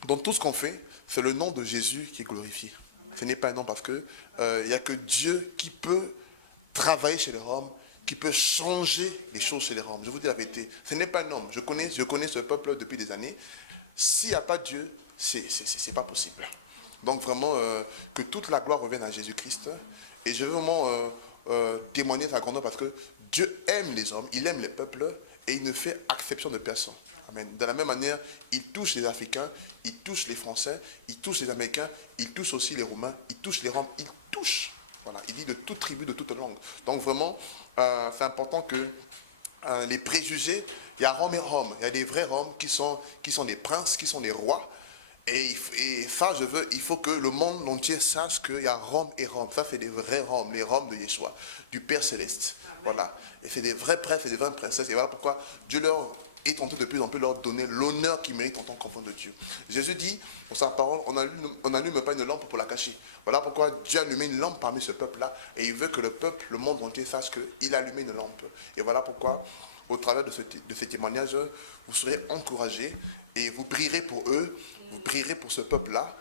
dans tout ce qu'on fait, c'est le nom de Jésus qui est glorifié. Ce n'est pas un nom parce que il n'y a que Dieu qui peut travailler chez les Roms, qui peut changer les choses chez les Roms. Je vous dis la vérité, ce n'est pas un homme. Je connais ce peuple depuis des années. S'il n'y a pas Dieu, c'est pas possible. Donc vraiment, que toute la gloire revienne à Jésus-Christ. Et je veux vraiment témoigner de sa grandeur parce que Dieu aime les hommes, il aime les peuples et il ne fait exception de personne. Amen. De la même manière, il touche les Africains, il touche les Français, il touche les Américains, il touche aussi les Roumains, il touche les Roms, il touche. Voilà, il dit de toute tribu, de toute langue. Donc vraiment, c'est important que les préjugés, il y a Rome et Rome, il y a des vrais Roms qui sont des princes, qui sont des rois. Et ça, il faut que le monde entier sache qu'il y a Rome et Rome. Ça, c'est des vrais Roms, les Roms de Yeshua, du Père Céleste. Voilà. Et c'est des vrais prêtres et des vraies princesses. Et voilà pourquoi Dieu leur est tenté de plus en plus leur donner l'honneur qu'ils méritent en tant qu'enfants de Dieu. Jésus dit, dans sa parole, on n'allume pas une lampe pour la cacher. Voilà pourquoi Dieu a allumé une lampe parmi ce peuple-là. Et il veut que le peuple, le monde entier sache qu'il a allumé une lampe. Et voilà pourquoi, au travers de ces témoignages, vous serez encouragés et vous prierez pour eux, vous prierez pour ce peuple-là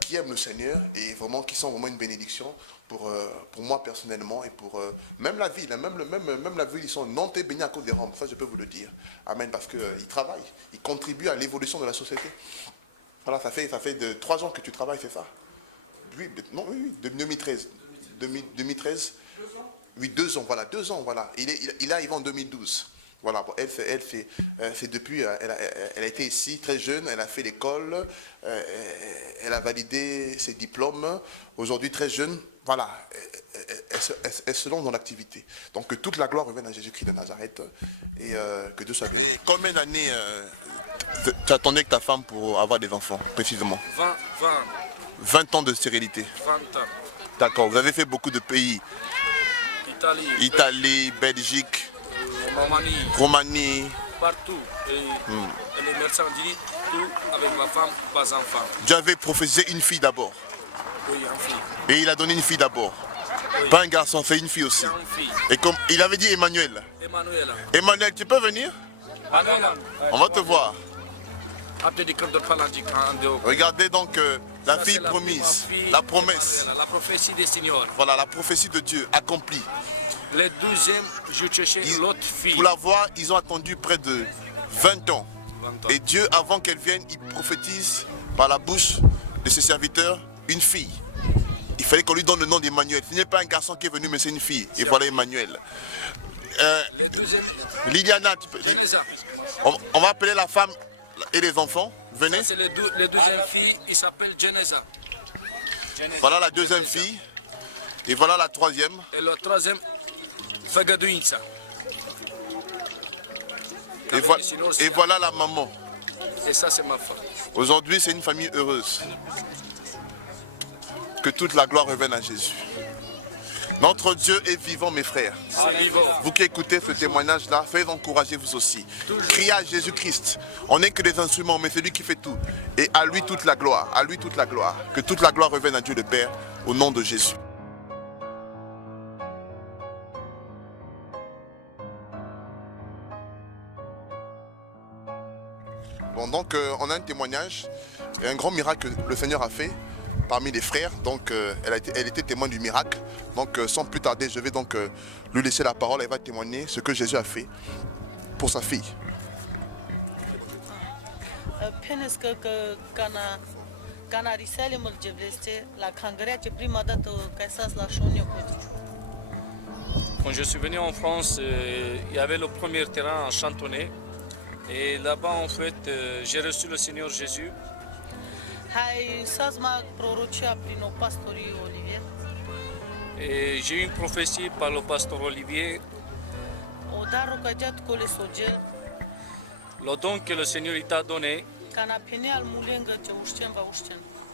qui aime le Seigneur et vraiment qui sont vraiment une bénédiction pour moi personnellement et pour même la ville, même la ville, ils sont nantais bénis à cause des Roms, ça je peux vous le dire. Amen, parce qu'ils travaillent, ils contribuent à l'évolution de la société. Voilà, ça fait 3 ans que tu travailles, c'est ça? Oui, de 2013. 2013 Oui, 2 ans, voilà, 2 ans, voilà. Il arrive en 2012. Voilà, c'est depuis, elle a été ici très jeune, elle a fait l'école, elle a validé ses diplômes, aujourd'hui très jeune, voilà, elle se lance dans l'activité. Donc que toute la gloire revienne à Jésus-Christ de Nazareth et que Dieu soit béni. Combien d'années tu attendais que ta femme pour avoir des enfants, précisément? 20 ans de stérilité. 20 ans. D'accord, vous avez fait beaucoup de pays. Italie, Belgique. Roumanie, partout. Et les médecins disent tout avec ma femme, pas enfant. Dieu avait prophétisé une fille d'abord. Oui, une fille. Et il a donné une fille d'abord. Oui. Pas un garçon, c'est une fille aussi. Une fille. Et comme il avait dit Emmanuel. Emmanuel, tu peux venir? On va te voir. Regardez donc la fille promise, la promesse. La prophétie des seigneurs. Voilà, la prophétie de Dieu accomplie. Le 12e, je cherchais l'autre fille. Pour la voir, ils ont attendu près de 20 ans. Et Dieu, avant qu'elle vienne, il prophétise par la bouche de ses serviteurs une fille. Il fallait qu'on lui donne le nom d'Emmanuel. Ce n'est pas un garçon qui est venu, mais c'est une fille. Et voilà Emmanuel. Liliana, on va appeler la femme et les enfants. Venez. C'est le 12e fille, il s'appelle Genesa. Voilà la 2e fille. Et voilà la 3e. Et la 3e, Fagadouinsa. Et voilà la maman. Et ça, c'est ma femme. Aujourd'hui, c'est une famille heureuse. Que toute la gloire revienne à Jésus. Notre Dieu est vivant, mes frères. Vous qui écoutez ce témoignage-là, faites encourager vous aussi. Criez à Jésus-Christ. On n'est que des instruments, mais c'est lui qui fait tout. Et à lui toute la gloire. À lui toute la gloire. Que toute la gloire revienne à Dieu le Père, au nom de Jésus. Bon, donc on a un témoignage et un grand miracle que le Seigneur a fait parmi les frères. Donc elle était témoin du miracle. Donc sans plus tarder, je vais donc lui laisser la parole. Elle va témoigner ce que Jésus a fait pour sa fille. Quand je suis venu en France, il y avait le premier terrain à Chantonnay. Et là-bas, en fait, j'ai reçu le Seigneur Jésus. Et j'ai eu une prophétie par le pasteur Olivier. Le don que le Seigneur t'a donné.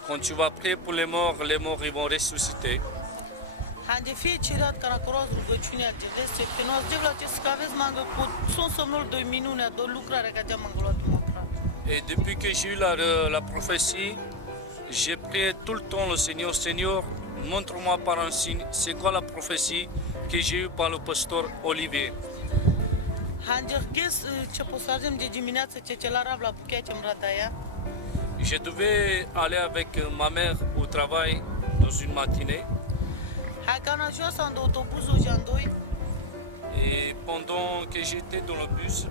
Quand tu vas prier pour les morts ils vont ressusciter. Et depuis que j'ai eu la prophétie, j'ai prié tout le temps le Seigneur. Seigneur, montre-moi par un signe, c'est quoi la prophétie que j'ai eue par le pasteur Olivier. Je devais aller avec ma mère au travail dans une matinée. Et pendant que j'étais dans le bus,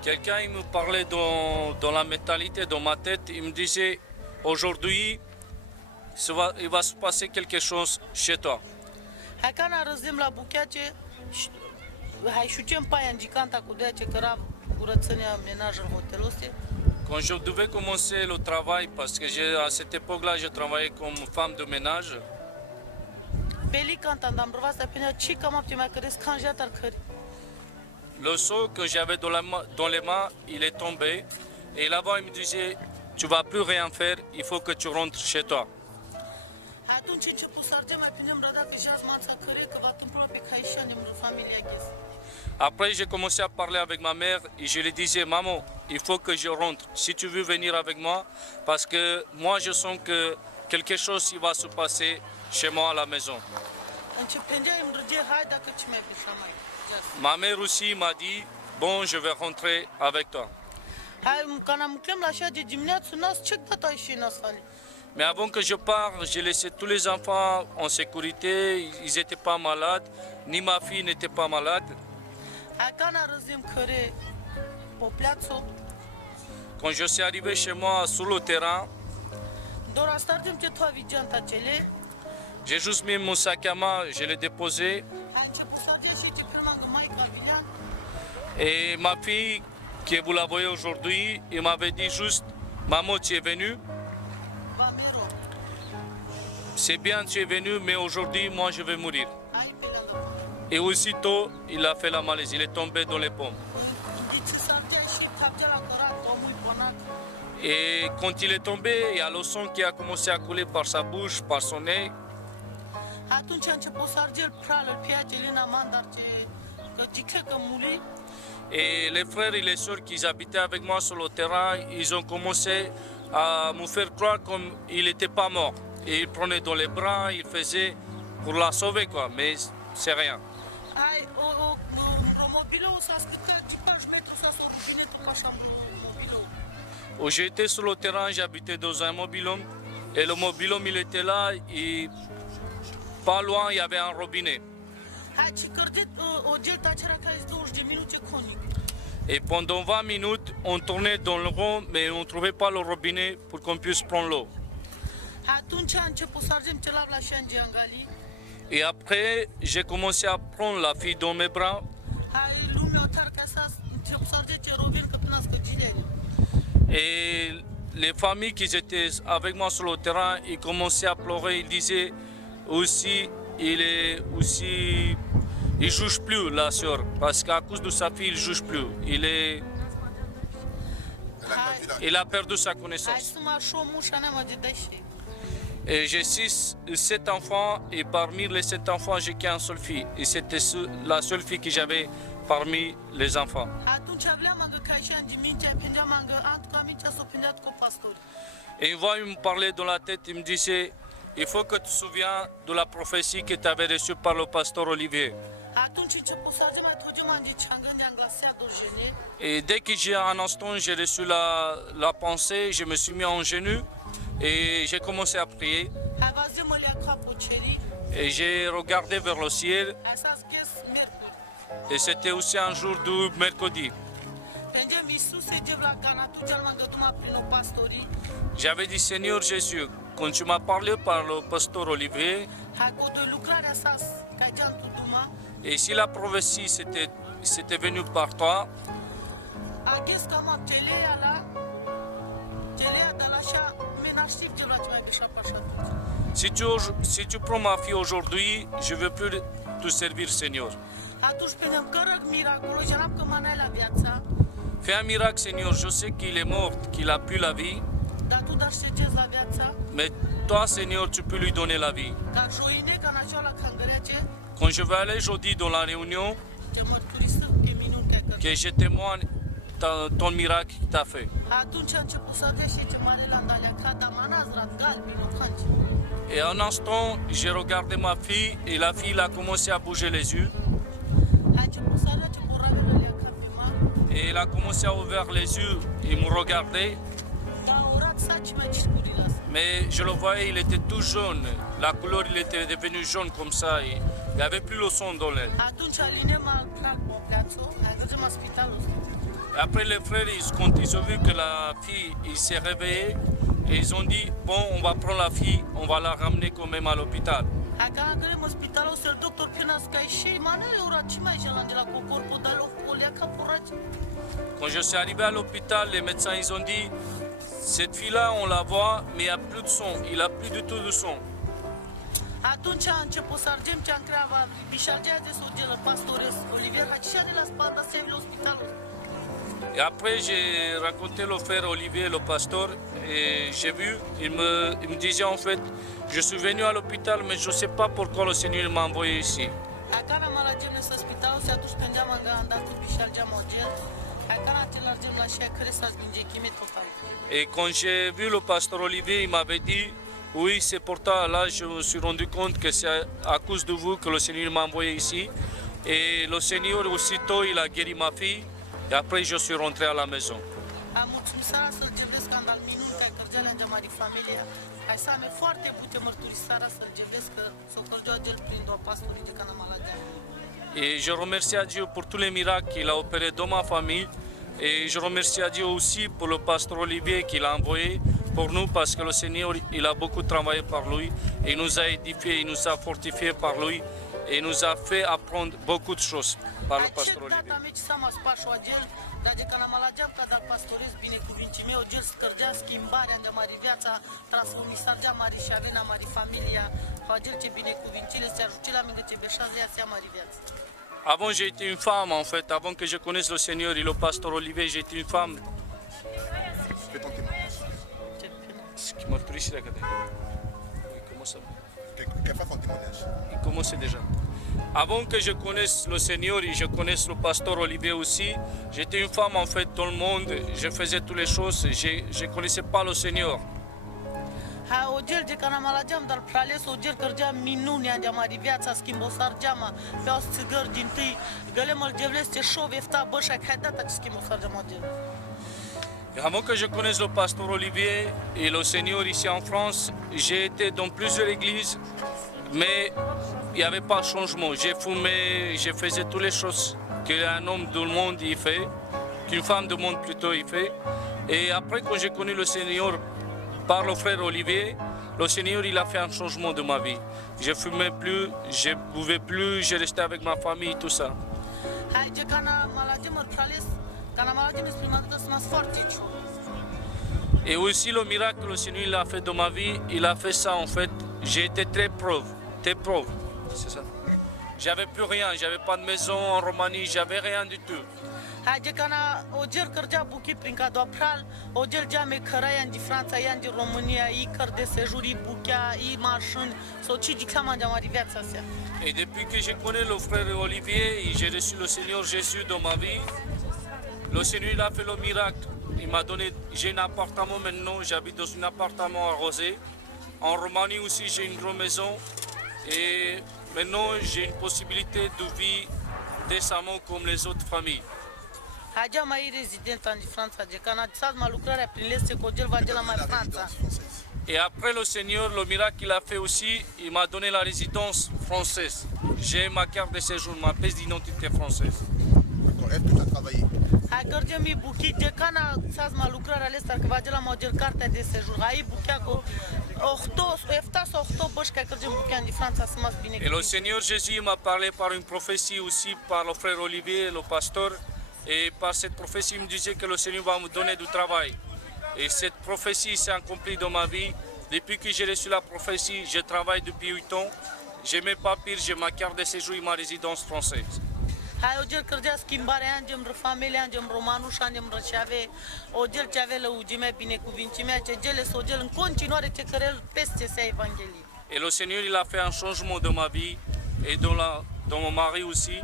quelqu'un me parlait dans la mentalité, dans ma tête. Il me disait, aujourd'hui, il va se passer quelque chose chez toi. Quand je devais commencer le travail, parce que à cette époque-là, je travaillais comme femme de ménage. Le seau que j'avais dans les mains, il est tombé. Et là-bas, il me disait, tu ne vas plus rien faire, il faut que tu rentres chez toi. Après, j'ai commencé à parler avec ma mère et je lui disais, maman, il faut que je rentre. Si tu veux venir avec moi, parce que moi, je sens que quelque chose va se passer chez moi à la maison. Ma mère aussi m'a dit, bon, je vais rentrer avec toi. Mais avant que je parte, j'ai laissé tous les enfants en sécurité. Ils n'étaient pas malades, ni ma fille n'était pas malade. Quand je suis arrivé chez moi sur le terrain, j'ai juste mis mon sac à main, je l'ai déposé. Et ma fille, que vous la voyez aujourd'hui, il m'avait dit juste, maman, tu es venue. C'est bien, tu es venu, mais aujourd'hui, moi, je vais mourir. Et aussitôt, il a fait la malaise, il est tombé dans les pommes. Et quand il est tombé, il y a le sang qui a commencé à couler par sa bouche, par son nez. Et les frères et les sœurs qui habitaient avec moi sur le terrain, ils ont commencé à me faire croire qu'il n'était pas mort. Et ils prenaient dans les bras, ils faisaient pour la sauver, quoi. Mais c'est rien. Où j'étais sur le terrain, j'habitais dans un mobil-home. Et le mobil-home, il était là. Et pas loin, il y avait un robinet. Et pendant 20 minutes, on tournait dans le rond, mais on ne trouvait pas le robinet pour qu'on puisse prendre l'eau. Et après, j'ai commencé à prendre la fille dans mes bras. Et les familles qui étaient avec moi sur le terrain, ils commençaient à pleurer. Ils disaient aussi, il ne juge plus la sœur, parce qu'à cause de sa fille, il ne juge plus. Il a perdu sa connaissance. Et j'ai 7 enfants et parmi les 7 enfants, j'ai qu'un seul fille. Et c'était la seule fille que j'avais parmi les enfants. Et une fois, il me parlait dans la tête, il me disait, il faut que tu te souviens de la prophétie que tu avais reçue par le pasteur Olivier. Et dès que j'ai un instant, j'ai reçu la pensée, je me suis mis en genoux et j'ai commencé à prier. Et j'ai regardé vers le ciel. Et c'était aussi un jour du mercredi. J'avais dit, Seigneur Jésus, quand tu m'as parlé par le pasteur Olivier, et si la prophétie c'était venu par toi, si tu prends ma fille aujourd'hui, je ne veux plus te servir, Seigneur. Fais un miracle, Seigneur. Je sais qu'il est mort, qu'il a plus la vie. Mais toi, Seigneur, tu peux lui donner la vie. Quand je vais aller jeudi dans la réunion, que je témoigne ton miracle que tu as fait. Et un instant, j'ai regardé ma fille et la fille a commencé à bouger les yeux. Et elle a commencé à ouvrir les yeux et me regarder. Mais je le voyais, il était tout jaune. La couleur, il était devenu jaune comme ça. Et il n'y avait plus le sang dans l'aile. Après, les frères, quand ils ont vu que la fille s'est réveillée, et ils ont dit, bon, on va prendre la fille, on va la ramener quand même à l'hôpital. Quand je suis arrivé à l'hôpital, les médecins ils ont dit, cette fille-là, on la voit, mais il n'y a plus de sang, il n'a plus du tout de sang. Et après, j'ai raconté le frère Olivier, le pasteur, et j'ai vu, il me disait en fait, je suis venu à l'hôpital, mais je ne sais pas pourquoi le Seigneur m'a envoyé ici. Et quand j'ai vu le pasteur Olivier, il m'avait dit, oui, c'est pour toi. Là, je me suis rendu compte que c'est à cause de vous que le Seigneur m'a envoyé ici. Et le Seigneur, aussitôt, il a guéri ma fille. Et après, je suis rentré à la maison. Et je remercie à Dieu pour tous les miracles qu'il a opérés dans ma famille. Et je remercie à Dieu aussi pour le pasteur Olivier qu'il a envoyé pour nous parce que le Seigneur, il a beaucoup travaillé par lui. Et il nous a édifiés, il nous a fortifiés par lui. Et il nous a fait apprendre beaucoup de choses par le pasteur Olivier. Avant, j'ai été une femme, en fait. Avant que je connaisse le Seigneur et le pasteur Olivier, j'ai été une femme. Fais ton témoignage. Quelle fois ton témoignage? Il commençait déjà. Avant que je connaisse le Seigneur et je connaisse le pasteur Olivier aussi, j'étais une femme en fait dans le monde. Je faisais toutes les choses. Je ne connaissais pas le Seigneur. Et avant que je connaisse le pasteur Olivier et le Seigneur ici en France, j'ai été dans plusieurs églises, mais il n'y avait pas de changement. J'ai fumé, je faisais toutes les choses qu'un homme du monde y fait, qu'une femme du monde plutôt y fait. Et après, quand j'ai connu le Seigneur par le frère Olivier, le Seigneur il a fait un changement de ma vie. Je ne fumais plus, je ne buvais plus, je restais avec ma famille, tout ça. Et aussi le miracle que le Seigneur il a fait dans ma vie, il a fait ça en fait. J'ai été très pauvre, c'est ça. J'avais plus rien, j'avais pas de maison en Roumanie, j'avais rien du tout. Hajekana ojel kerja buki prinka dopral ojel jame kara yan di Franța yan di România i căr de sejur i bukia i marșuni soci dicama jamari viața sa. Et depuis que je connais le frère Olivier, et j'ai reçu le Seigneur Jésus dans ma vie, le Seigneur il a fait le miracle. Il m'a donné, j'ai un appartement maintenant, j'habite dans un appartement arrosé. En Roumanie aussi j'ai une grande maison et maintenant j'ai une possibilité de vivre décemment comme les autres familles. Haja mai rezident în Franța, de că analizat ma lucrarea prin leste că ojel va de la mai Franța. Et après le Seigneur, le miracle qu'il a fait aussi, il m'a donné la résidence française. J'ai ma carte de séjour, ma pièce d'identité française. Est-ce que tu as travaillé? Hai cărge mi buki de cana saz ma lucrarea leste că va de la ojel cartea de sejur. Hai bukia cu ochtos, eftas ochtos boș că cărge bukia în Franța să mă bine. Et le Seigneur Jésus m'a parlé par une prophétie aussi, par le frère Olivier, le pasteur. Et par cette prophétie, il me disait que le Seigneur va me donner du travail. Et cette prophétie s'est accomplie dans ma vie. Depuis que j'ai reçu la prophétie, je travaille depuis 8 ans. J'ai mes papiers, j'ai ma carte de séjour et ma résidence française. Hai ojel cărgea schimbarea angem familia angem romanul și angem rășave ojel ce avea lăugimea binecuvântarea ce gele să ojel în continuare ce cărel peste se Evanghelie. Et le Seigneur, il a fait un changement dans ma vie et dans mon mari aussi.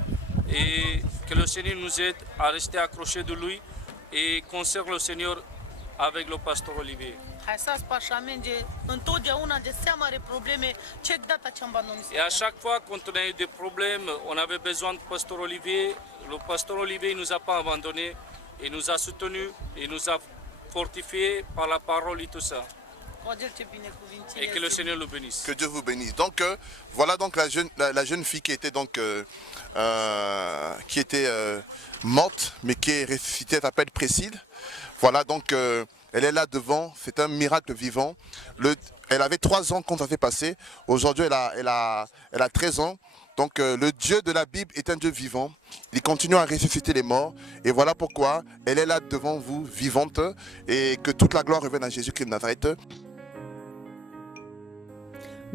Et que le Seigneur nous aide à rester accrochés de lui et conserve le Seigneur avec le pasteur Olivier. Hai să spașamente întotdeauna de seama are probleme ce data ce abandonat. Et à chaque fois quand on a eu des problèmes, on avait besoin de pasteur Olivier. Le pasteur Olivier ne nous a pas abandonnés, il nous a soutenus, il nous a fortifiés par la parole et tout ça. Et que le Seigneur le bénisse. Que Dieu vous bénisse. Donc voilà donc la jeune fille qui était donc morte mais qui est ressuscitée, elle s'appelle Priscille. Voilà donc elle est là devant, c'est un miracle vivant. Elle avait 3 ans quand ça s'est passé. Aujourd'hui elle a 13 ans. Donc le Dieu de la Bible est un Dieu vivant. Il continue à ressusciter les morts. Et voilà pourquoi elle est là devant vous, vivante. Et que toute la gloire revienne à Jésus-Christ de Nazareth.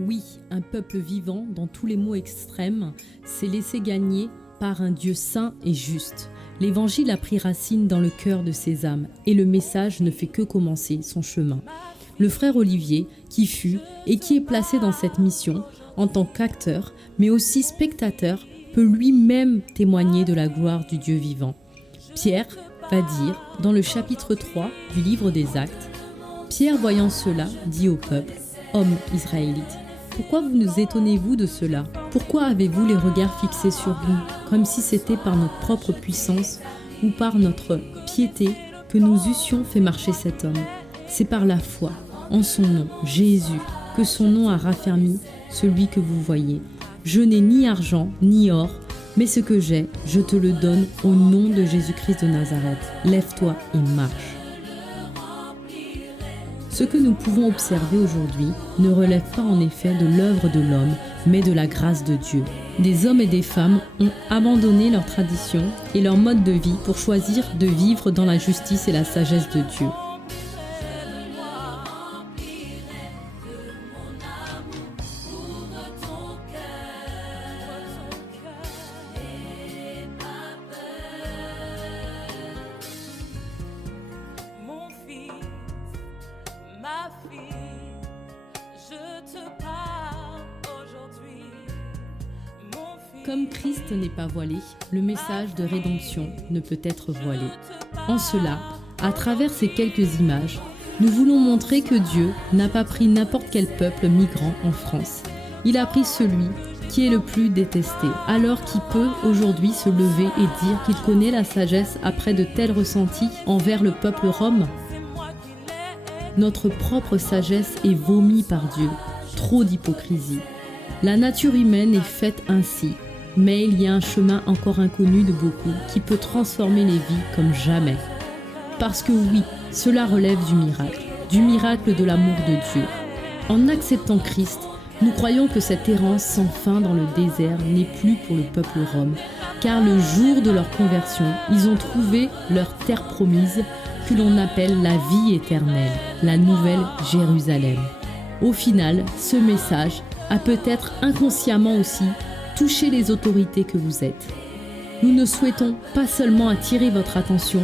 Oui, un peuple vivant, dans tous les mots extrêmes, s'est laissé gagner par un Dieu saint et juste. L'Évangile a pris racine dans le cœur de ces âmes et le message ne fait que commencer son chemin. Le frère Olivier, qui fut et qui est placé dans cette mission en tant qu'acteur, mais aussi spectateur, peut lui-même témoigner de la gloire du Dieu vivant. Pierre va dire, dans le chapitre 3 du livre des Actes, « Pierre, voyant cela, dit au peuple, « Hommes israélites, pourquoi vous nous étonnez-vous de cela? Pourquoi avez-vous les regards fixés sur nous, comme si c'était par notre propre puissance ou par notre piété que nous eussions fait marcher cet homme? C'est par la foi, en son nom, Jésus, que son nom a raffermi celui que vous voyez. Je n'ai ni argent, ni or, mais ce que j'ai, je te le donne au nom de Jésus-Christ de Nazareth. Lève-toi et marche. » Ce que nous pouvons observer aujourd'hui ne relève pas en effet de l'œuvre de l'homme, mais de la grâce de Dieu. Des hommes et des femmes ont abandonné leurs traditions et leur mode de vie pour choisir de vivre dans la justice et la sagesse de Dieu. Comme Christ n'est pas voilé, le message de rédemption ne peut être voilé. En cela, à travers ces quelques images, nous voulons montrer que Dieu n'a pas pris n'importe quel peuple migrant en France. Il a pris celui qui est le plus détesté, alors qu'il peut aujourd'hui se lever et dire qu'il connaît la sagesse après de tels ressentis envers le peuple rome. Notre propre sagesse est vomi par Dieu. Trop d'hypocrisie. La nature humaine est faite ainsi. Mais il y a un chemin encore inconnu de beaucoup qui peut transformer les vies comme jamais. Parce que oui, cela relève du miracle de l'amour de Dieu. En acceptant Christ, nous croyons que cette errance sans fin dans le désert n'est plus pour le peuple rome, car le jour de leur conversion, ils ont trouvé leur terre promise que l'on appelle la vie éternelle, la nouvelle Jérusalem. Au final, ce message a peut-être inconsciemment aussi toucher les autorités que vous êtes. Nous ne souhaitons pas seulement attirer votre attention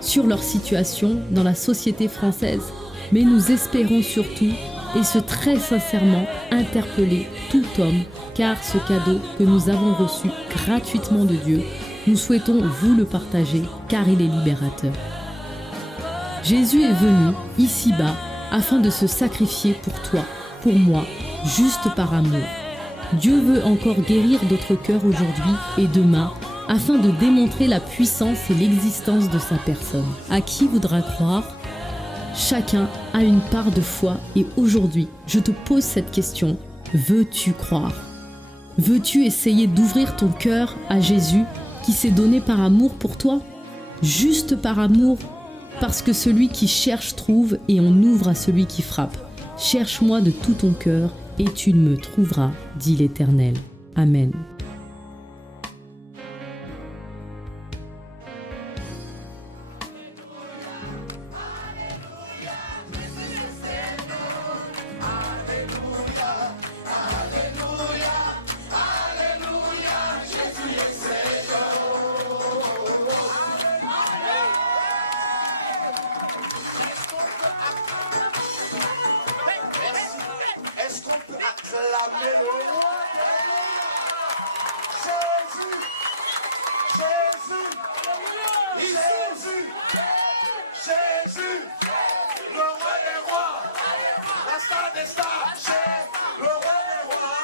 sur leur situation dans la société française, mais nous espérons surtout, et ce très sincèrement, interpeller tout homme, car ce cadeau que nous avons reçu gratuitement de Dieu, nous souhaitons vous le partager, car il est libérateur. Jésus est venu ici-bas afin de se sacrifier pour toi, pour moi, juste par amour. Dieu veut encore guérir d'autres cœurs aujourd'hui et demain, afin de démontrer la puissance et l'existence de sa personne. À qui voudra croire ? Chacun a une part de foi et aujourd'hui, je te pose cette question. Veux-tu croire ? Veux-tu essayer d'ouvrir ton cœur à Jésus qui s'est donné par amour pour toi ? Juste par amour, parce que celui qui cherche trouve et on ouvre à celui qui frappe. Cherche-moi de tout ton cœur et tu me trouveras, dit l'Éternel. Amen. Est-ce qu'on peut acclamer le roi des rois? Jésus, Jésus, Jésus, Jésus, le roi des rois, la star des stars, le roi des rois,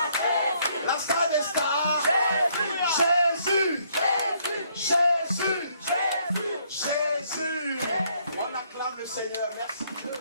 la star des stars, Jésus, Jésus, Jésus. On acclame le Seigneur, merci Dieu.